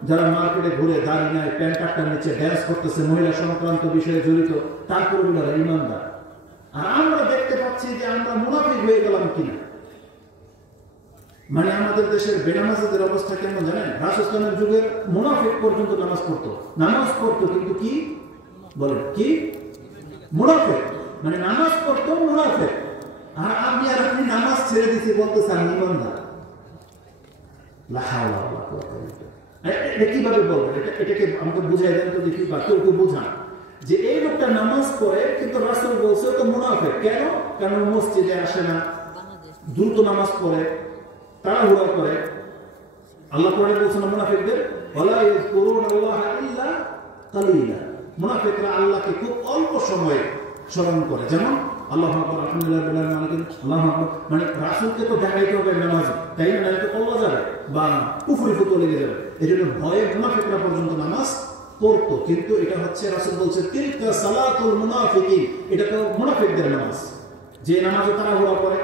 যারা মার্কেটে ঘুরে দাঁড়িয়ে নাই, প্যান্ট কাটটার নিচে ড্যান্স করতেছে, মহিলা সংক্রান্ত বিষয়ে জড়িত, তারপরে ওনারা ইমানদার। আর আমরা দেখতে পাচ্ছি যে আমরা মুনাফিক হয়ে গেলাম কিনা। মানে আমাদের দেশের বেনামাজিদের অবস্থা কেমন জানেন? রাসূলের যুগের মুনাফিক পর্যন্ত নামাজ পড়তো, কিন্তু কি বলেন, কি মুনাফিক, মানে নামাজ পড়তো মুনাফিক। আর আমি আর আপনি নামাজ ছেড়ে দিচ্ছি, বলতেছেন ইমানদার। এটা কিভাবে বলবেন? এটাকে আমাকে বুঝাই দেন তো দেখি, বা কেউ বোঝান যে এই লোকটা নামাজ পড়ে, কিন্তু রাসূল বলছে তো মুনাফিক। কেন? কারণ মসজিদে আসে না, দ্রুত নামাজ পড়ে, তাড়াহুড়া করে। আল্লাহ কোরআনে বলছেন মুনাফিকদের, ওয়ালা ইয়াযকুরুনাল্লাহা ইল্লা কালিলা, মুনাফিকরা আল্লাহকে খুব অল্প সময়ে স্মরণ করে। যেমন আল্লাহু আকবার, আলহামদুলিল্লাহ, আল্লাহু আকবার, মানে রাসূলকে তো দেখাইতে হবে নামাজ, তাই না? নাহলে তো কল্লা যাবে বা কুফরি ফুটো লেগে যাবে। এই জন্য ভয়ে মুনাফিকরা পর্যন্ত নামাজ পড়তো। কিন্তু এটা হচ্ছে রাসূল বলছে তিলকা সালাতুল মুনাফিকিন, এটা তো মুনাফিকদের নামাজ। যে নামাজে তাড়াহুড়া করে,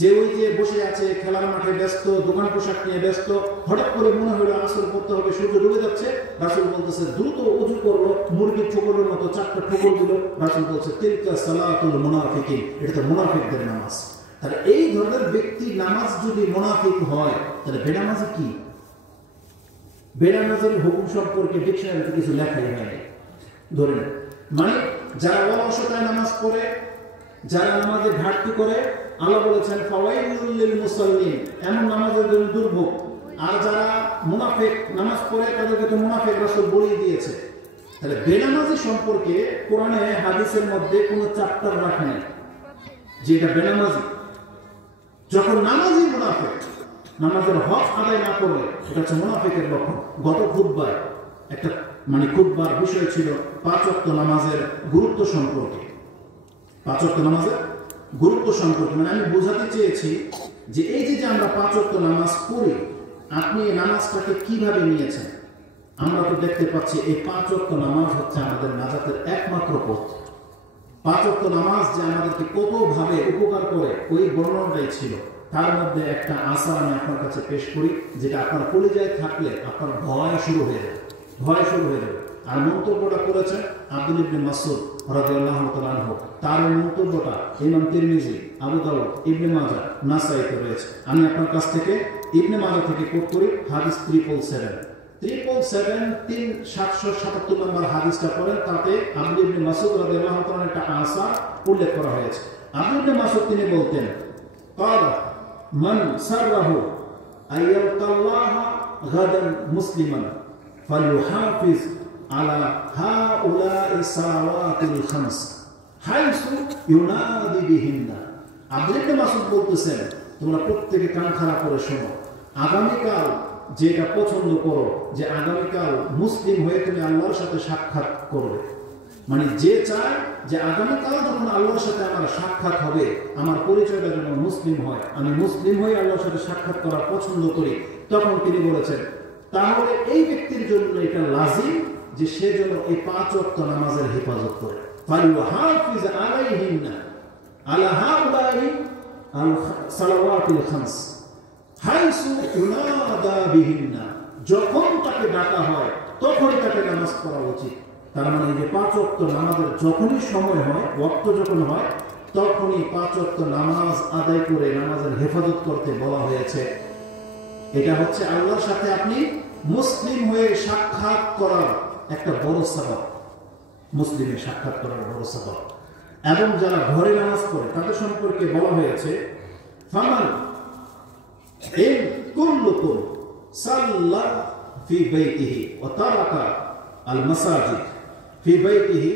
যে ওই যে বসে আছে খেলার মাঠে ব্যস্ত, দোকান পোশাক নিয়ে ব্যস্ত, হঠাৎ করে মনে হলো আসর করতে হবে, সূর্য ডুবে যাচ্ছে, রাসূল বলতেছে দ্রুত ওযু করলো, মুরগির ঠোকরের মতো 4টা ঠোকর দিল, রাসূল বলছে তিলকা সালাতুল মুনাফিকিন, এটা তো মুনাফিকদের নামাজ। তাহলে এই ধরনের ব্যক্তি নামাজ যদি মুনাফিক হয়, তাহলে বেনামাজি কি? বেনামাজের হুকুম সম্পর্কে ডিকশনারিতে কিছু লেখাই হয়নি। ধরে নেন, মানে যারা অলসতায় নামাজ পড়ে, যারা নামাজে ঘাটতি করে, আল্লাহ বলেছেন ফাওয়াইলুল লিল মুসাল্লিন, এমন নামাজের জন্য দুর্ভোগ। আর যারা মুনাফিক নামাজ পড়ে, তাদেরকে তো মুনাফিক রাসূল বলেই দিয়েছে। তাহলে বেনামাজি সম্পর্কে কোরআনে হাদিসের মধ্যে কোনো চ্যাপ্টার রাখা নেই যে এটা বেনামাজি। যখন নামাজি মুনাফিক নামাজের হক আদায় না করলে এটা হচ্ছে মুনাফিকের লক্ষণ। গত খুতবায় একটা খুতবার বিষয় ছিল 5 ওয়াক্ত নামাজের গুরুত্ব সম্পর্কে। 5 ওয়াক্ত নামাজের গুরুত্ব সম্পর্কে আমি বোঝাতে চেয়েছি যে এই যে আমরা 5 ওয়াক্ত নামাজ পড়ি, আপনি এই নামাজটাকে কিভাবে নিয়েছেন। আমরা তো দেখতে পাচ্ছি এই 5 ওয়াক্ত নামাজ হচ্ছে আমাদের নাজাতের একমাত্র পথ। 5 ওয়াক্ত নামাজ যে আমাদেরকে কতভাবে উপকার করে ওই বর্ণনাটাই ছিল। তার মধ্যে একটা আশা আমি আপনার কাছে পেশ করি, যেটা আপনার কলিজায় থাকলে আপনার ভয় শুরু হয়ে যাবে। আর মন্তব্যটা করেছেন আব্দুল ইবনে মাসউদ রাদিয়াল্লাহু তাআলা আনহু। তার মন্তব্যটা ইমাম তিরমিজি, আবু দাউদ, ইবনে মাজাহ, নাসাঈতে রয়েছে। আমি আপনার কাছ থেকে ইবনে মাজাহ থেকে কোট করি, হাদিস 777 নম্বর হাদিসটা পড়েন। তাতে আব্দুল ইবনে মাসউদ রাদিয়াল্লাহু তাআলা একটা আশা উল্লেখ করা হয়েছে। আব্দুল ইবনে মাসউদ তিনি বলতেন, ক্বালা মান সাররাহু আইয়ালকাল্লাহা গাদান মুসলিমান ফালইউহাফিজ আলা হাউলাই সালাওয়াতিল খামস হাইসু ইউনাদি বিহিন্না। আব্দুল ইবনে মাসউদ বলতেছেন, তোমরা প্রত্যেকে কান খাড়া করে শোনো, আগামীকাল যেটা পছন্দ করো যে আগামীকাল মুসলিম হয়ে তুমি আল্লাহর সাথে সাক্ষাৎ করবে, যে চায় যে আগামীকাল যখন আল্লাহর সাথে আমার সাক্ষাৎ হবে, আমার পরিচয়টা যেন মুসলিম হয়, আমি মুসলিম হয়ে আল্লাহর সাথে সাক্ষাৎ করা পছন্দ করি, তখন তিনি বলেছেন তাহলে এই ব্যক্তির জন্য এটা লাজিম যে সে যেন এই 5 ওয়াক্ত নামাজের হেফাজত করে। ফালইউহাফিজ আলাইহিন্না আলা হাউলাই আল সালাওয়াতিল খামস হাইসু ইউনাদা বিহিন্না। যখন তাকে ডাকা হয় তখনই তাকে নামাজ পড়া উচিত। তার এই যে 5 ওয়াক্ত নামাজের যখনই সময় হয়, ওয়াক্ত যখন হয়, তখনই 5 ওয়াক্ত নামাজ আদায় করে নামাজের হেফাজত করতে বলা হয়েছে। এটা হচ্ছে আল্লাহর সাথে আপনি মুসলিম হয়ে সাক্ষাৎ করার একটা বড় সাবাব, মুসলিমের সাক্ষাৎ করার বড় সাবাব। এবং যারা ঘরে নামাজ পড়ে তাদের সম্পর্কে বলা হয়েছে, ফামান ইন কুল্লুকুম সাল্লা ফি বাইতিহি ওয়া তারাকা আল মাসাজিদ ফি বাইতিহি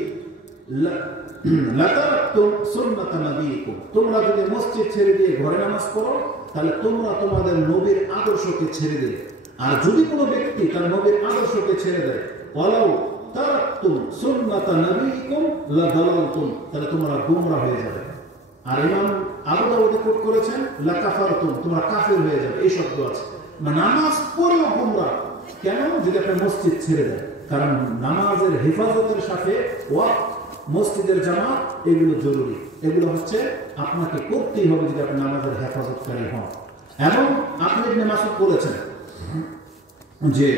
লাতারাকতুম সুন্নাত নবীকুম। তোমরা যদি মসজিদ ছেড়ে দিয়ে ঘরে নামাজ পড়ো, তাহলে তোমরা তোমাদের নবীর আদর্শকে ছেড়ে দিলে। আর যদি কোনো ব্যক্তি তার নবীর আদর্শকে ছেড়ে দেয়, ওয়ালাউ তারাকতুম সুন্নাত নবীকুম লাদালালতুম, তাহলে তোমরা গোমরা হয়ে যাবে। আর ইমাম আবু দাউদ কোট করেছেন লাকাফারতুম, তোমরা কাফির হয়ে যাবে। এই শব্দ আছে, নামাজ পড়েও গোমরা। কেন? যদি একটা মসজিদ ছেড়ে দেয়। কারণ নামাজের হেফাজতের সাথে ওয়াক্ত, মসজিদের জামাত, এগুলো জরুরি। এগুলো হচ্ছে আপনাকে করতেই হবে যদি আপনি নামাজের হেফাজতকারী হন। এবং আপনি ইবনে মাসউদ বলেছেন যে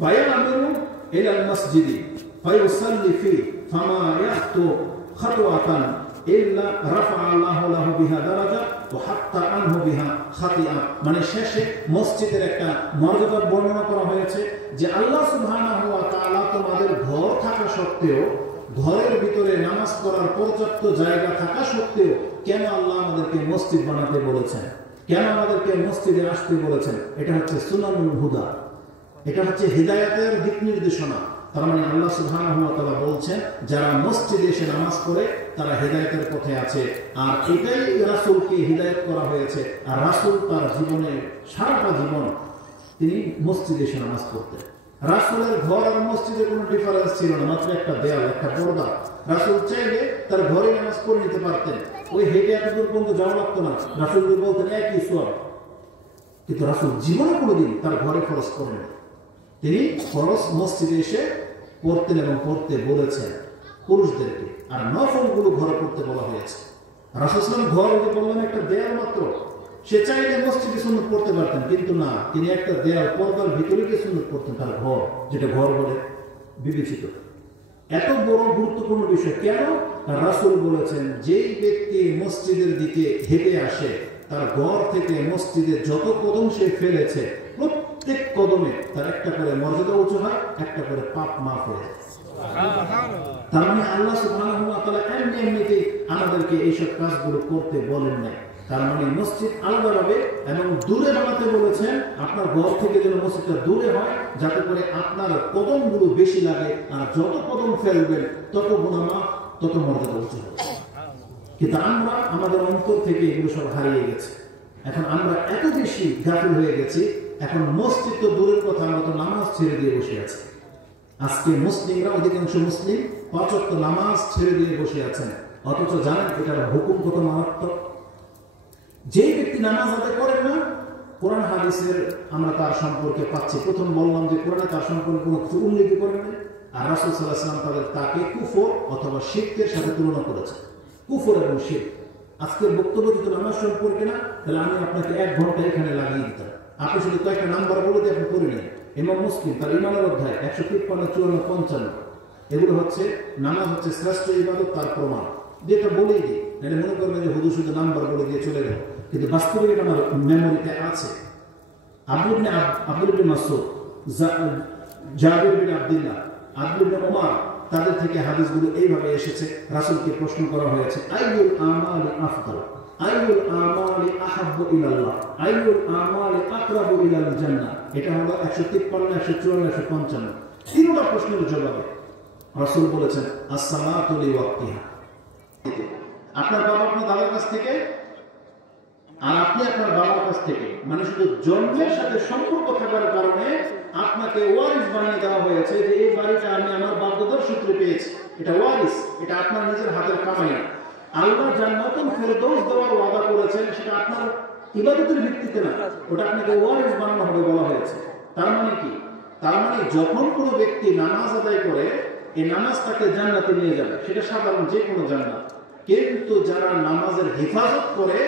ফায়ামিরু ইলাল মসজিদি ফায়ুসাল্লি ফি ফামা ইয়াতু খাতওয়াতান ইল্লা রাফা আল্লাহু লাহু বিহা দারাজা ওয়া হাত্তা আনহু বিহা খাতিআ। শেষে মসজিদের একটা মর্যাদার বর্ণনা করা হয়েছে যে আল্লাহ সুবহানাহু ওয়া তাআলা তোমাদের ঘর থাকা সত্ত্বেও, ঘরের ভিতরে নামাজ পড়ার পর্যাপ্ত জায়গা থাকা সত্ত্বেও কেন আল্লাহ আমাদেরকে মসজিদ বানাতে বলেছেন, কেন আমাদেরকে মসজিদে আসতে বলেছেন? এটা হচ্ছে সুনানুল হুদা, এটা হচ্ছে হিদায়াতের দিক নির্দেশনা। তার আল্লাহ সুবহানাহু ওয়া তাআলা বলছেন যারা মসজিদে এসে নামাজ পড়ে তারা হিদায়াতের পথে আছে। আর এটাই রাসূলকে হিদায়াত করা হয়েছে। আর রাসূল তার জীবনে সারাটা জীবন তিনি মসজিদে এসে নামাজ পড়তেন। রাসূলের ঘর আর মসজিদে কোনো ডিফারেন্স ছিল না, মাত্র একটা দেয়াল, একটা পর্দা। রাসূল চাইলে তার ঘরে নামাজ পড়ে নিতে পারতেন, ওই হেঁটে এত দূর পর্যন্ত যাওয়া লাগতো না। রাসূল বলতেন একই সওয়াব। কিন্তু রাসূল জীবনে কোনোদিন তার ঘরে ফরজ করেন, তিনি ফরজ মসজিদে এসে পড়তেন এবং পড়তে বলেছেন পুরুষদেরকে। আর নফলগুলো ঘরে পড়তে বলা হয়েছে। রাসূল সাল্লাল্লাহু আলাইহি ওয়াসাল্লাম ঘর বললাম একটা দেয়াল মাত্র, সে চাইলে মসজিদে সুন্নত পড়তে পারতেন, কিন্তু না, তিনি একটা দেয়াল পর্দার ভিতরে গিয়ে সুন্নত পড়তেন, তার ঘর, যেটা ঘর বলে বিবেচিত। এত বড় গুরুত্বপূর্ণ বিষয় কেন? রাসূল বলেছেন যেই ব্যক্তি মসজিদের দিকে হেঁটে আসে, তার ঘর থেকে মসজিদে যত কদম সে ফেলেছে, প্রত্যেক কদমে তার একটা করে মর্যাদা উঁচু হয়, একটা করে পাপ মাফ হয়ে যায়। তার আল্লাহ সুবহানাহু ওয়া তাআলা এমনিতেই আমাদেরকে এইসব কাজগুলো করতে বলেন নাই। তার মানে মসজিদ আলাদাভাবে এবং দূরে বানাতে বলেছেন, আপনার ঘর থেকে যেন মসজিদটা দূরে হয়, যাতে করে আপনার কদমগুলো বেশি লাগে, আর যত কদম ফেলবেন তত গুনাহ তত মর্যাদা উঁচু হবে। কিন্তু আমরা আমাদের অন্তর থেকে এগুলো সব হারিয়ে গেছে। এখন আমরা এত বেশি গাফিল হয়ে গেছি, এখন মসজিদ তো দূরের কথা, আমরা তো নামাজ ছেড়ে দিয়ে বসে আছি। আজকে মুসলিমরা, অধিকাংশ মুসলিম 5 ওয়াক্ত নামাজ ছেড়ে দিয়ে বসে আছেন, অথচ জানেন এটার হুকুম কত মারাত্মক। যে ব্যক্তি নামাজ আদায় করেন না, কোরআন হাদিসের আমরা তার সম্পর্কে পাচ্ছি, প্রথম বললাম যে কোরআনে তার সম্পর্কে কোনো কিছু উল্লেখ করেন না, আর রাসূল সাল্লাল্লাহু আলাইহি ওয়াসাল্লাম তাকে কুফর অথবা শিরকের সাথে তুলনা করেছে। কুফর এবং শিরক। আজকের বক্তব্য যদি নামাজ সম্পর্কে না, তাহলে আমি আপনাকে 1 ঘন্টা এখানে লাগিয়ে দিতাম। আপনি শুধু কয়েকটা নাম্বার বলে দিয়ে আপনি করে নিন। ইমাম মুসলিম তার ইমানের অধ্যায় 153, 54, 55, এগুলো হচ্ছে নামাজ হচ্ছে শ্রেষ্ঠ ইবাদত, তার প্রমাণ। যেটা বলেই দিই, এটা মনে করবেন যে হুজুর শুধু নাম্বার বলে দিয়ে চলে গেল, কিন্তু বাস্তবে এটা আমার মেমোরিতে আছে। আব্দুল ইবনে মাসউদ, জাবির বিন আব্দুল্লাহ, আব্দুল ইবনে ওমর, তাদের থেকে হাদিসগুলো এইভাবে এসেছে। রাসূলকে প্রশ্ন করা হয়েছে, আইয়ুল আমালি আফদাল, আইয়ুল আমালি আহাব্বু ইলাল্লাহ, আইয়ুল আমালি আকরাবু ইলাল জান্নাহ। এটা হলো 153, 154, 155 তিনটা প্রশ্নের জবাবে রাসূল বলেছেন, as-সালাতু লিওয়াক্তিহা। আপনার বাবা আপনার দাদার কাছ থেকে, আর আপনি আপনার বাবার কাছ থেকে, মানে শুধু জন্মের সাথে সম্পর্ক থাকার কারণে আপনাকে ওয়ারিস বানিয়ে দেওয়া হয়েছে যে এই বাড়িটা আমি আমার বাপ-দাদার সূত্রে পেয়েছি। এটা ওয়ারিস, এটা আপনার নিজের হাতের কামাই না। আল্লাহ জান্নাতুল ফেরদৌস দেওয়ার ওয়াদা করেছেন, সেটা আপনার ইবাদতের ভিত্তিতে না, ওটা আপনাকে ওয়ারিস বানানো হবে বলা হয়েছে। তার মানে কি? তার মানে যখন কোনো ব্যক্তি নামাজ আদায় করে, এই নামাজ তাকে জান্নাতে নিয়ে যাবে, সেটা সাধারণ যে কোনো জান্নাত। কিন্তু যারা নামাজের হেফাজত করে,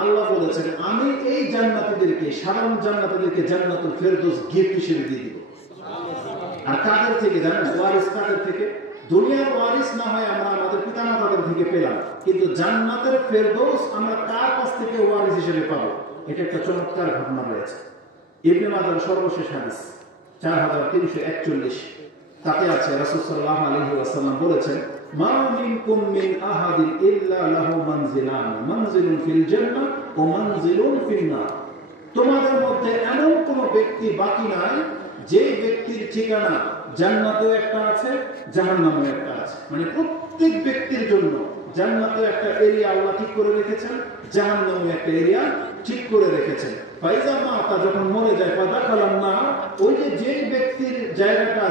আল্লাহ বলেছেন আমি এই জান্নাতীদেরকে, সাধারণ জান্নাতীদেরকে জান্নাতুল ফেরদৌস গিফট হিসেবে দিয়ে দিব। আর কাদের থেকে জানেন? ওয়ারিস কাদের থেকে? দুনিয়ার ওয়ারিস না হয় আমরা আমাদের পিতামাতাদের থেকে পেলাম, কিন্তু জান্নাতের ফেরদৌস আমরা কার কাছ থেকে ওয়ারিস হিসেবে পাবো? এটা একটা চমৎকার ঘটনা রয়েছে। ইবনে মাজার সর্বশেষ হাদিস 4341, তাতে আছে রাসূল সাল্লাল্লাহু আলাইহি ওয়াসাল্লাম বলেছেন, মা মিনকুম মিন আহাদিন ইল্লা লাহু মানজিলান, মানজিলুন ফিল জান্নাহ ওয়া মানজিলুন ফিন নার। তোমাদের মধ্যে এমন কোন ব্যক্তি বাকি নাই যে ব্যক্তির ঠিকানা জান্নাতেও একটা আছে, জাহান্নামেও একটা আছে। মানে প্রত্যেক ব্যক্তির জন্য জান্নাতে একটা এরিয়া আল্লাহ ঠিক করে রেখেছেন, জাহান্নামে একটা এরিয়া ঠিক করে রেখেছেন। ফাইজা মাতা যখন মরে যায়, ফাদাখালান না, ওই যে ব্যক্তির জায়গাটা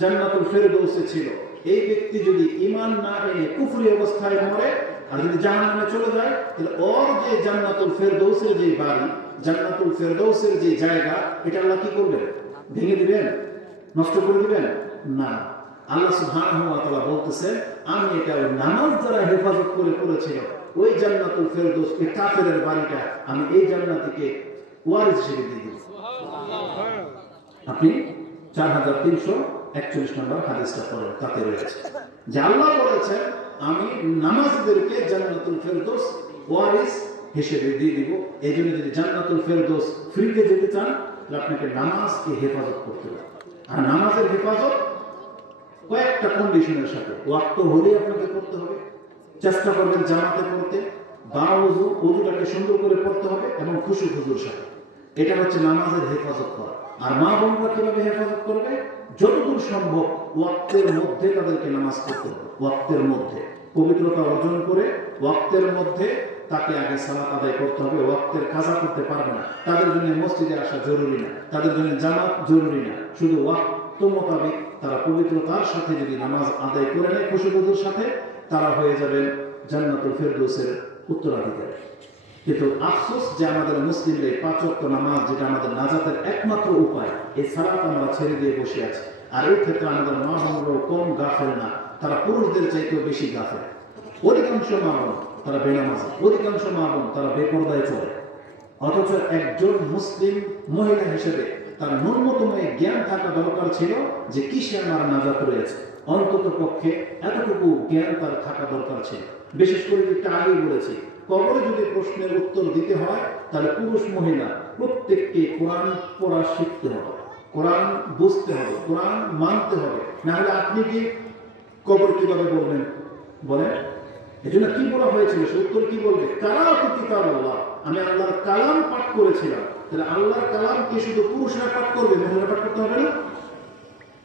জান্নাতুল ফেরদৌসে ছিল, এই ব্যক্তি যদি ঈমান না এনে কুফরি অবস্থায় মরে আর যদি জাহান্নামে চলে যায়, তাহলে ওর যে জান্নাতুল ফেরদৌসের যে বাড়ি, জান্নাতুল ফেরদৌসের যে জায়গা, এটা আল্লাহ কি করবেন? ভেঙে দিবেন? নষ্ট করে দিবেন? না। আল্লাহ সুবহানাহু ওয়া তাআলা বলতেছেন, আমি এটা ওই নামাজ যারা হেফাজত করে করেছিল, ওই জান্নাতুল ফেরদৌস, এই কাফেরের বাড়িটা আমি এই জান্নাতীকে ওয়ারিস হিসেবে দিয়ে দিব। আপনি 4341 নম্বর হাদিসটা পড়েন, তাতে রয়েছে যে আল্লাহ বলেছেন আমি নামাজীদেরকে জান্নাতুল ফেরদৌস ওয়ারিস হিসেবে দিয়ে দিব। এই জন্য যদি জান্নাতুল ফেরদৌস ফ্রিতে যেতে চান, তাহলে আপনাকে নামাজকে হেফাজত করতে হবে। আর নামাজের হেফাজত কয়েকটা কন্ডিশনের সাথে, ওয়াক্ত হলে আপনাকে করতে হবে, চেষ্টা করবেন জামাতে পড়তে, বা ওযুটাকে সুন্দর করে পড়তে হবে এবং খুশু খুজুর সাথে। এটা হচ্ছে নামাজের হেফাজত করা। আর মা বোনরা কিভাবে হেফাজত করবে? যতদূর সম্ভব ওয়াক্তের মধ্যে তাদেরকে নামাজ পড়তে হবে। ওয়াক্তের মধ্যে পবিত্রতা অর্জন করে ওয়াক্তের মধ্যে তাকে আগে সালাত আদায় করতে হবে। ওয়াক্তের কাজা করতে পারবে না, তাদের জন্য মসজিদে আসা জরুরি না, তাদের জন্য জামাত জরুরি না। শুধু ওয়াক্ত মোতাবেক তারা পবিত্রতার সাথে যদি নামাজ আদায় করে নেয় খুশুখুজুর সাথে, তারা হয়ে যাবেন জান্নাতুল ফেরদৌসের উত্তরাধিকারী। কিন্তু আফসোস যে আমাদের মুসলিমদের 5 ওয়াক্ত নামাজ, যেটা আমাদের নাজাতের একমাত্র উপায়, এই সালাত আমরা ছেড়ে দিয়ে বসে আছি। আর এই ক্ষেত্রে আমাদের মা বোনরাও কম গাফেল না, তারা পুরুষদের চাইতেও বেশি গাফেল। অধিকাংশ মা বোন তারা বেনামাজি, অধিকাংশ মা বোন তারা বেপরদায় চলে। অথচ একজন মুসলিম মহিলা হিসেবে তার ন্যূনতম জ্ঞান থাকা দরকার ছিল যে কিসে আমার নাজাত রয়েছে। অন্তত পক্ষে এতটুকু জ্ঞান তার থাকা দরকার ছিল। বিশেষ করে একটা আগেই বলেছি, কবরে যদি প্রশ্নের উত্তর দিতে হয়, তাহলে পুরুষ মহিলা প্রত্যেককে কোরআন পড়া শিখতে হবে, কোরআন বুঝতে হবে, কোরআন মানতে হবে। না হলে আপনি কি কবর কিভাবে বলবেন? বলেন, এজন্য কি বলা হয়েছিল, সে উত্তর কি বলবে, কারাতু কিতাবাল্লাহ, আমি আল্লাহর কালাম পাঠ করেছিলাম। তাহলে আল্লাহর কালাম কি শুধু পুরুষরা পাঠ করবে, মহিলারা পাঠ করতে হবে না?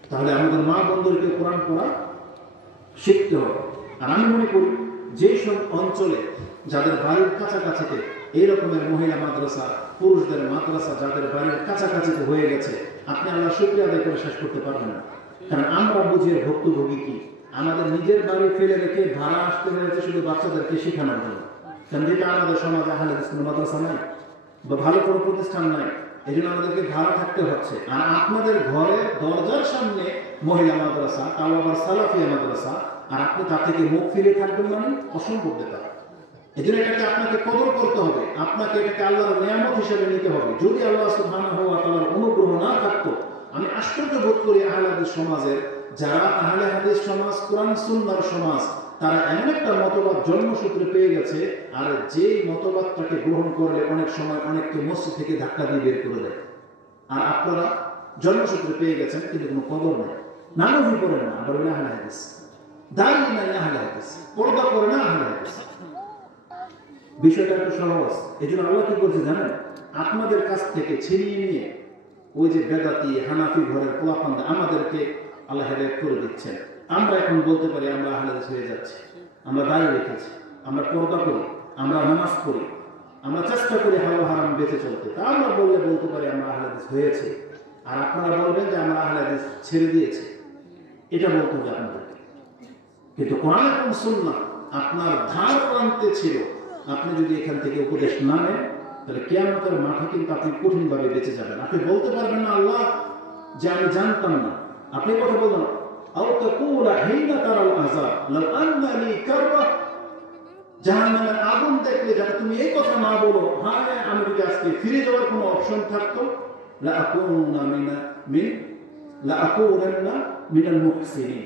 তাহলে আমাদের মা বোনদেরকে কোরআন পড়া শিখতে হবে। আর আমি মনে করি যে সব অঞ্চলে যাদের বাড়ির কাছাকাছিতে এই রকমের মহিলা মাদ্রাসা, পুরুষদের মাদ্রাসা যাদের বাড়ির কাছাকাছিতে হয়ে গেছে, আপনি আল্লাহ শুকরিয়া আদায় করে শেষ করতে পারবেন না। কারণ আমরা বুঝি ভুক্তভোগী কি, আমাদের নিজের বাড়ি ফেলে রেখে ভাড়া আসতে হয়েছে শুধু বাচ্চাদেরকে শেখানোর জন্য। কারণ যেটা আমাদের সমাজে আহলে হাদিস মাদ্রাসা নাই বা ভালো কোনো প্রতিষ্ঠান নাই, এই জন্য আমাদেরকে ভাড়া থাকতে হচ্ছে। আর আপনাদের ঘরে দরজার সামনে মহিলা মাদ্রাসা, তাও আবার সালাফিয়া মাদ্রাসা, আর আপনি তার থেকে মুখ ফিরে থাকবেন মানে অসম্ভব ব্যাপার। এই জন্য এটাকে আপনাকে কদর করতে হবে, আপনাকে এটাকে আল্লাহর নিয়ামত হিসেবে নিতে হবে। যদি আল্লাহ সুবহানাহু ওয়া তাআলার অনুগ্রহ না থাকতো, আমি আশ্চর্য বোধ করি আহলে হাদিস সমাজের, যারা আহলে হাদিস সমাজ, কোরআন সুন্নাহর সমাজ, তারা এমন একটা মতবাদ জন্মসূত্রে পেয়ে গেছে, আর যে মতবাদটাকে গ্রহণ করলে অনেক সময় অনেককে মসজিদ থেকে ধাক্কা দিয়ে বের করে দেয়। আর আপনারা জন্মসূত্রে পেয়ে গেছেন, কিন্তু কোনো কদর নেই, নামাজি করেন না, আবার আহলে হাদিস, দাঁড়িয়ে নাই আহলে হাদিস, পর্দা করে না আহলে হাদিস। বিষয়টা একটু সহজ। এই জন্য আল্লাহ কি বলছে জানেন, আপনাদের কাছ থেকে ছিনিয়ে নিয়ে ওই যে বেদাতি হানাফি ঘরের পোলাপান্দা আমাদেরকে আল্লাহ হেদায়েত করে দিচ্ছেন। আমরা এখন বলতে পারি আমরা আহলে হাদিস হয়ে যাচ্ছি, আমরা দাঁড়িয়ে রেখেছি, আমরা পর্দা করি, আমরা নামাজ পড়ি, আমরা চেষ্টা করি হালাল হারাম বেঁচে চলতে। তা আমরা বলতে পারি আমরা আহলে হাদিস হয়েছে। আর আপনারা বলবেন যে আমরা আহলে হাদিস ছেড়ে দিয়েছি, এটা বলতে হবে আপনাদেরকে। কিন্তু কোরআন এবং সুন্নাহ আপনার ধার প্রান্তে ছিল, আপনি যদি এখান থেকে উপদেশ না নেন, তাহলে কিয়ামতের মাঠে কিন্তু আপনি কঠিনভাবে বেঁচে যাবেন। আপনি বলতে পারবেন না আল্লাহ যে আমি জানতাম না, আপনি কথা বলবেন আও তাকুলা হিনা তারাল আযাব লাউ আন্না লি কাররা, জাহান্নামের আগুন দেখলে যাতে তুমি এই কথা না বলো, হ্যাঁ আমি যদি আজকে ফিরে যাওয়ার কোনো অপশন থাকতো, লা আকুনান্না মিনাল মুহসিনিন।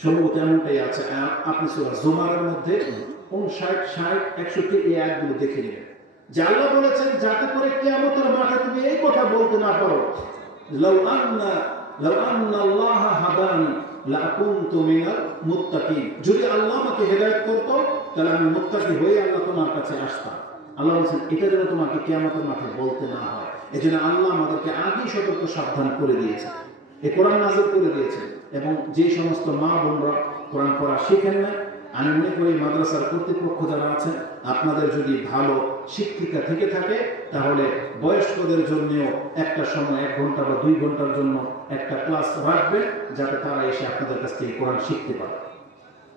সম্ভবত এমনটাই আছে। আপনি সূরা জুমারের মধ্যে 59, 60, 61 এই আয়াতগুলো দেখে নেবেন, যে আল্লাহ বলেছেন যাতে করে কিয়ামতের মাঠে তুমি এই কথা বলতে না পারো, লাউ আন্না আল্লাহ হাদানি লাকুনতু মিনাল মুত্তাকিন, যদি আল্লাহ আমাকে হেদায়েত করতো তাহলে আমি মুত্তাকি হয়ে আল্লাহ তোমার কাছে আসতাম। আল্লাহ বলেছেন এটা যেন তোমাকে কিয়ামতের মাঠে বলতে না হয়। এজন্য আল্লাহ আমাদেরকে আগেই সতর্ক সাবধান করে দিয়েছে, এই কোরআন নাযিল করে দিয়েছে। এবং যে সমস্ত মা বোনরা কোরআন পড়া শিখেন না, আমি মনে করি মাদ্রাসার কর্তৃপক্ষ যারা আছেন, আপনাদের যদি ভালো শিক্ষিকা থেকে থাকে, তাহলে বয়স্কদের জন্যও একটা সময় 1 ঘন্টা বা 2 ঘন্টার জন্য একটা ক্লাস রাখবে, যাতে তারা এসে আপনাদের কাছ থেকে কোরআন শিখতে পারে।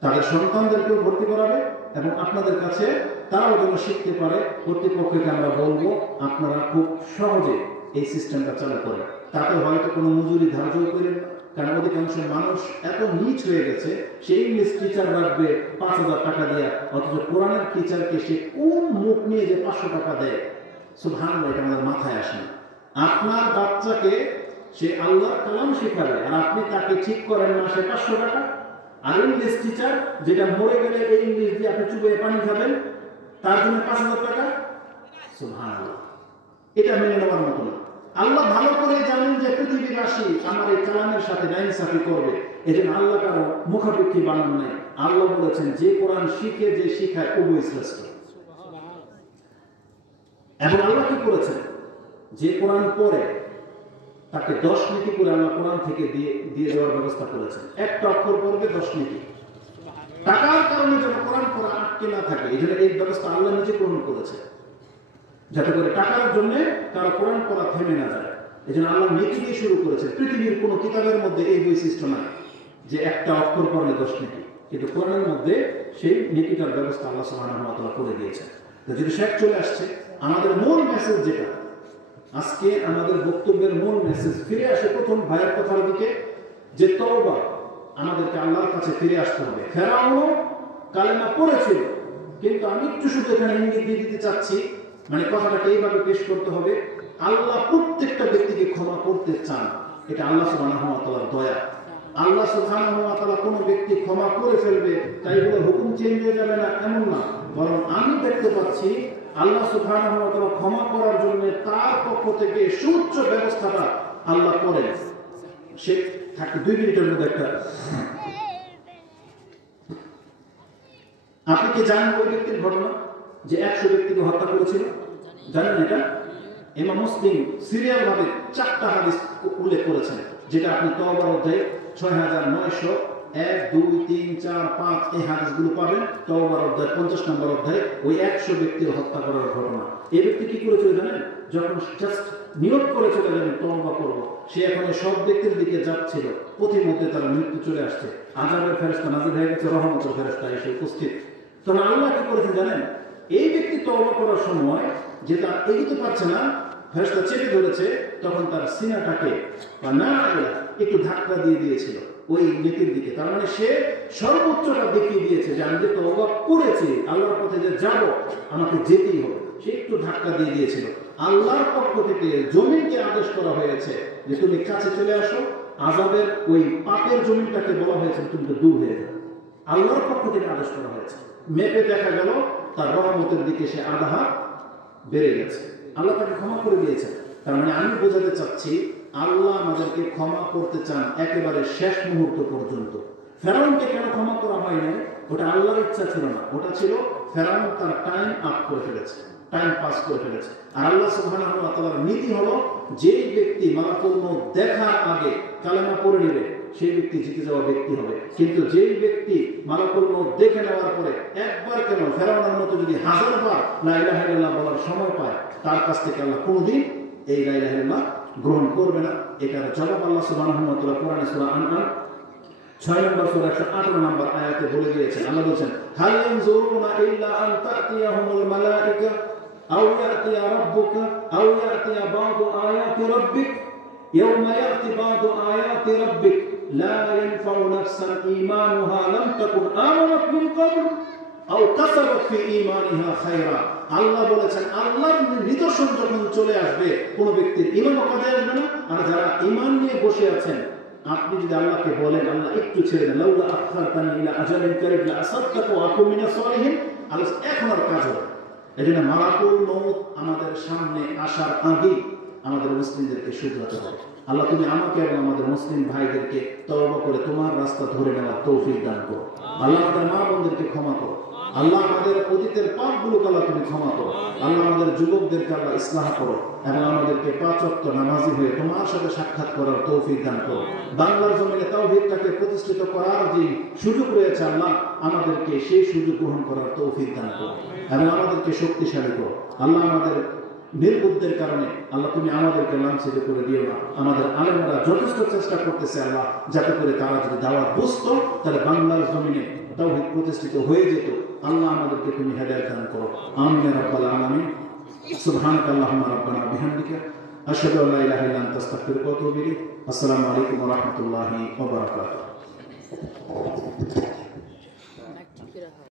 তাদের সন্তানদেরকেও ভর্তি করাবে এবং আপনাদের কাছে তারাও যেন শিখতে পারে। কর্তৃপক্ষকে আমরা বলবো আপনারা খুব সহজে এই সিস্টেমটা চালু করেন। তাতে হয়তো কোনো মজুরি ধার্য করেন না, কারণ অধিকাংশ মানুষ এত নিচ হয়ে গেছে, সে ইংলিশ টিচার রাখবে 5,000 টাকা দিয়ে, অথচ কোরআনের টিচারকে সে কোন মুখ নিয়ে যে 500 টাকা দেয়, সুবহানাল্লাহ, এটা আমাদের মাথায় আসে না। আপনার বাচ্চাকে সে আল্লাহর কালাম শেখাবে, আর আপনি তাকে ঠিক করেন মাসে 500 টাকা। আর ইংলিশ টিচার যেটা মরে গেলে এই ইংলিশ দিয়ে আপনি চুবিয়ে পানি খাবেন, তার জন্য 5,000 টাকা। সুবহানাল্লাহ, এটা মেনে নেওয়ার মতো না। আল্লাহ ভালো করে জানেন যে পৃথিবীবাসী আমার এই কালামের সাথে নাইনসাফি করবে, এজন্য আল্লাহ কারো মুখাপেক্ষী বানান নাই। আল্লাহ বলেছেন যে কোরআন শিখে যে শিখায় উভয় শ্রেষ্ঠ। এবং আল্লাহ কি করেছেন, যে কোরআন পড়ে তাকে 10 নেকি করে আল্লাহ কোরআন থেকে দিয়ে দেওয়ার ব্যবস্থা করেছেন। একটা অক্ষর পড়বে 10 নেকি। টাকার কারণে যেন কোরআন পড়া আটকে না থাকে, এই জন্য এই ব্যবস্থা আল্লাহ নিজে গ্রহণ করেছে, যাতে করে টাকার জন্য কারো কোরআন পড়া থেমে না যায়। এই জন্য আল্লাহ নেকি দিয়ে শুরু করেছে। পৃথিবীর কোনো কিতাবের মধ্যে এই বৈশিষ্ট্য নাই যে একটা অক্ষর পড়লে 10 নেকি, কিন্তু কোরআনের মধ্যে সেই নেকিটার ব্যবস্থা আল্লাহ সুবহানাহু ওয়া তাআলা করে দিয়েছেন। তো যদি শেষ চলে আসছে, আমাদের মূল মেসেজ যেটা আজকে আমাদের বক্তব্যের মূল মেসেজ ফিরে আসে প্রথম ভাইয়ের কথার দিকে, যে তওবা, আমাদেরকে আল্লাহর কাছে ফিরে আসতে হবে। ফেরাউনও কালেমা পড়েছিল, কিন্তু আমি একটু শুধু এখানে ইঙ্গিত দিয়ে দিতে চাচ্ছি, মানে কথাটাকে এইভাবে পেশ করতে হবে, আল্লাহ প্রত্যেকটা ব্যক্তিকে ক্ষমা করতে চান, এটা আল্লাহ সুবহানাহু ওয়া তাআলার দয়া। আল্লাহ সুবহানাহু ওয়া তাআলা কোনো ব্যক্তি ক্ষমা করে ফেলবে তাই বলে হুকুম চেঞ্জ হয়ে যাবে না, এমন না। বরং আমি দেখতে পাচ্ছি আল্লাহ সুবহানাহু ওয়া তাআলা ক্ষমা করার জন্য তার পক্ষ থেকে সুউচ্চ ব্যবস্থাটা আল্লাহ করেন। সে থাকে 2 মিনিটের মধ্যে একটা আপনি কি জানেন ওই ব্যক্তির ঘটনা যে 100 ব্যক্তিকে হত্যা করেছিল? জানেন এটা? ইমাম মুসলিম সিরিয়াল ভাবে 4টা হাদিস উল্লেখ করেছেন, যেটা আপনি তওবার অধ্যায়ে 6901, 2, 3, 4, 5 এই হাদিসগুলো পাবেন। তওবার অধ্যায় 50 নম্বর অধ্যায়ে ওই 100 ব্যক্তির হত্যা করার ঘটনা। এই ব্যক্তি কি করেছিল জানেন? যখন জাস্ট নিয়োগ করে চলে যাবেন তওবা করব, সে এখন সব ব্যক্তির দিকে যাচ্ছিল, পথিমধ্যে তার মৃত্যু চলে আসছে, আযাবের ফেরেশতা নাযিল হয়ে গেছে, রহমতের ফেরেশতা এসে উপস্থিত। তখন আল্লাহ কি করেছেন জানেন? এই ব্যক্তি তওবা করার সময় যেটা এগিয়ে পারছে না, ফেরেশতা চেপে ধরেছে, তখন তার সিনাটাকে একটু ধাক্কা দিয়ে দিয়েছিল ওই নেকির দিকে। তার মানে সে সর্বোচ্চটা দেখিয়ে দিয়েছে যে আমি যে তওবা করেছি, আল্লাহর পথে যে যাব, আমাকে যেতেই হবে। সে একটু ধাক্কা দিয়ে দিয়েছিল। আল্লাহর পক্ষ থেকে জমিনকে আদেশ করা হয়েছে যে তুমি কাছে চলে আসো, আযাবের ওই পাপের জমিনটাকে বলা হয়েছে তুমি তো দূর হয়ে যাও। আল্লাহর পক্ষ থেকে আদেশ করা হয়েছে। মেপে দেখা গেল তার রহমতের দিকে সে আধা হাত বেড়ে গেছে। আল্লাহ তাকে ক্ষমা করে দিয়েছেন। তার মানে আমি বোঝাতে চাচ্ছি, আল্লাহ আমাদেরকে ক্ষমা করতে চান একেবারে শেষ মুহূর্ত পর্যন্ত। ফেরাউনকে কেন ক্ষমা করা হয়নি? ওটা আল্লাহর ইচ্ছা ছিল না, ওটা ছিল ফেরাউন তার টাইম আপ করে ফেলেছে, টাইম পাস করে ফেলেছে। আর আল্লাহ সুবহানাহু ওয়া তাআলার নীতি হলো, যেই ব্যক্তি মালাকুল মউত দেখার আগে কালেমা পড়ে নেবে সেই ব্যক্তি জিতে যাওয়া ব্যক্তি হবে। কিন্তু যেই ব্যক্তি মালাকুল মউত দেখে নেওয়ার পরে একবার কেন ফেরাউনের মতো যদি 1000 বার লা ইলাহা ইল্লাল্লাহ বলার সময় পায়, তার কাছ থেকে আল্লাহ কোনদিন এই লা ইলাহা ইল্লাল্লাহ গ্রহণ করবে না। এটার জবাব আল্লাহ সুবহানাহু ওয়া তাআলা কোরআনে সূরা আনআম 6 নম্বর সূরা 118 নম্বর আয়াতে বলে দিয়েছেন। আল্লাহ বলেন, হাল ইয়ানজুরুনা ইল্লা আন তা'তিয়াহুমুল মালাইকা আও ইয়াতিয়া রাব্বুকা আও ইয়াতিয়া বা'দু আয়াতি রাব্বিক ইয়াওমা ইয়াতি বা'দু আয়াতি রাব্বিক লা ইয়ানফা'ু নাফসান ঈমানুহা লাম তাকুন আমানাত মিন ক্বাবল আও কাসাবাত ফি ঈমানিহা খায়রা। আল্লাহ বলেছেন, আল্লাহর নিদর্শন যখন চলে আসবে, কোন ব্যক্তির ঈমান কাজে আসবে না। আর যারা ঈমান নিয়ে বসে আছেন, আপনি যদি আল্লাহকে বলেন আল্লাহ একটু ছেড়ে দেন, লাউলা আখারতানি ইলা আজালিন কারীব লা আসাদতাকু ওয়া আকুম মিনাস সালিহিন, আল্লাহ এখন আর কাজ হবে। এজন্য মালাকুল মউত আমাদের সামনে আসার আগে আমাদের মুসলিমদেরকে শুধরাতে হবে। আল্লাহ তুমি আমাকে এবং আমাদের মুসলিম ভাইদেরকে তওবা করে তোমার রাস্তা ধরে নেওয়ার তৌফিক দান করো। আল্লাহ আমাদের মা বোনদেরকে ক্ষমা করো। আল্লাহ আমাদের অতীতের পাপগুলোকে আল্লাহ তুমি ক্ষমা করো। আল্লাহ আমাদের যুবকদেরকে আল্লাহ ইসলাহ করো এবং আমাদেরকে 5 ওয়াক্ত নামাজি হয়ে তোমার সাথে সাক্ষাৎ করার তৌফিক দান করো। বাংলার জমিনে তাওহীদটাকে প্রতিষ্ঠিত করার যে সুযোগ রয়েছে, আল্লাহ আমাদেরকে সেই সুযোগ গ্রহণ করার তৌফিক দান করো এবং আমাদেরকে শক্তিশালী করো। আল্লাহ আমাদের নির্বুদ্ধের কারণে আল্লাহ তুমি আমাদেরকে লাঞ্ছিত করে দিও না। আমাদের আলেমরা যথেষ্ট চেষ্টা করতেছে আল্লাহ, যাতে করে তারা যদি দাওয়াত বুঝতো, তাহলে বাংলার জমিনে তাওহীদ প্রতিষ্ঠিত হয়ে যেত। আল্লাহ আমাদেরকে তুমি হেদায়েত দান করো। আমিন ইয়া রাব্বাল আলামিন। সুবহানাকাল্লাহুম্মা রাব্বানা বিহামদিকা আশহাদু আল্লা ইলাহা ইল্লা আনতা আস্তাগফিরুকা ওয়া আতুবু ইলাইক। আসসালামু আলাইকুম ওয়া রাহমাতুল্লাহি ওয়া বারাকাতুহু।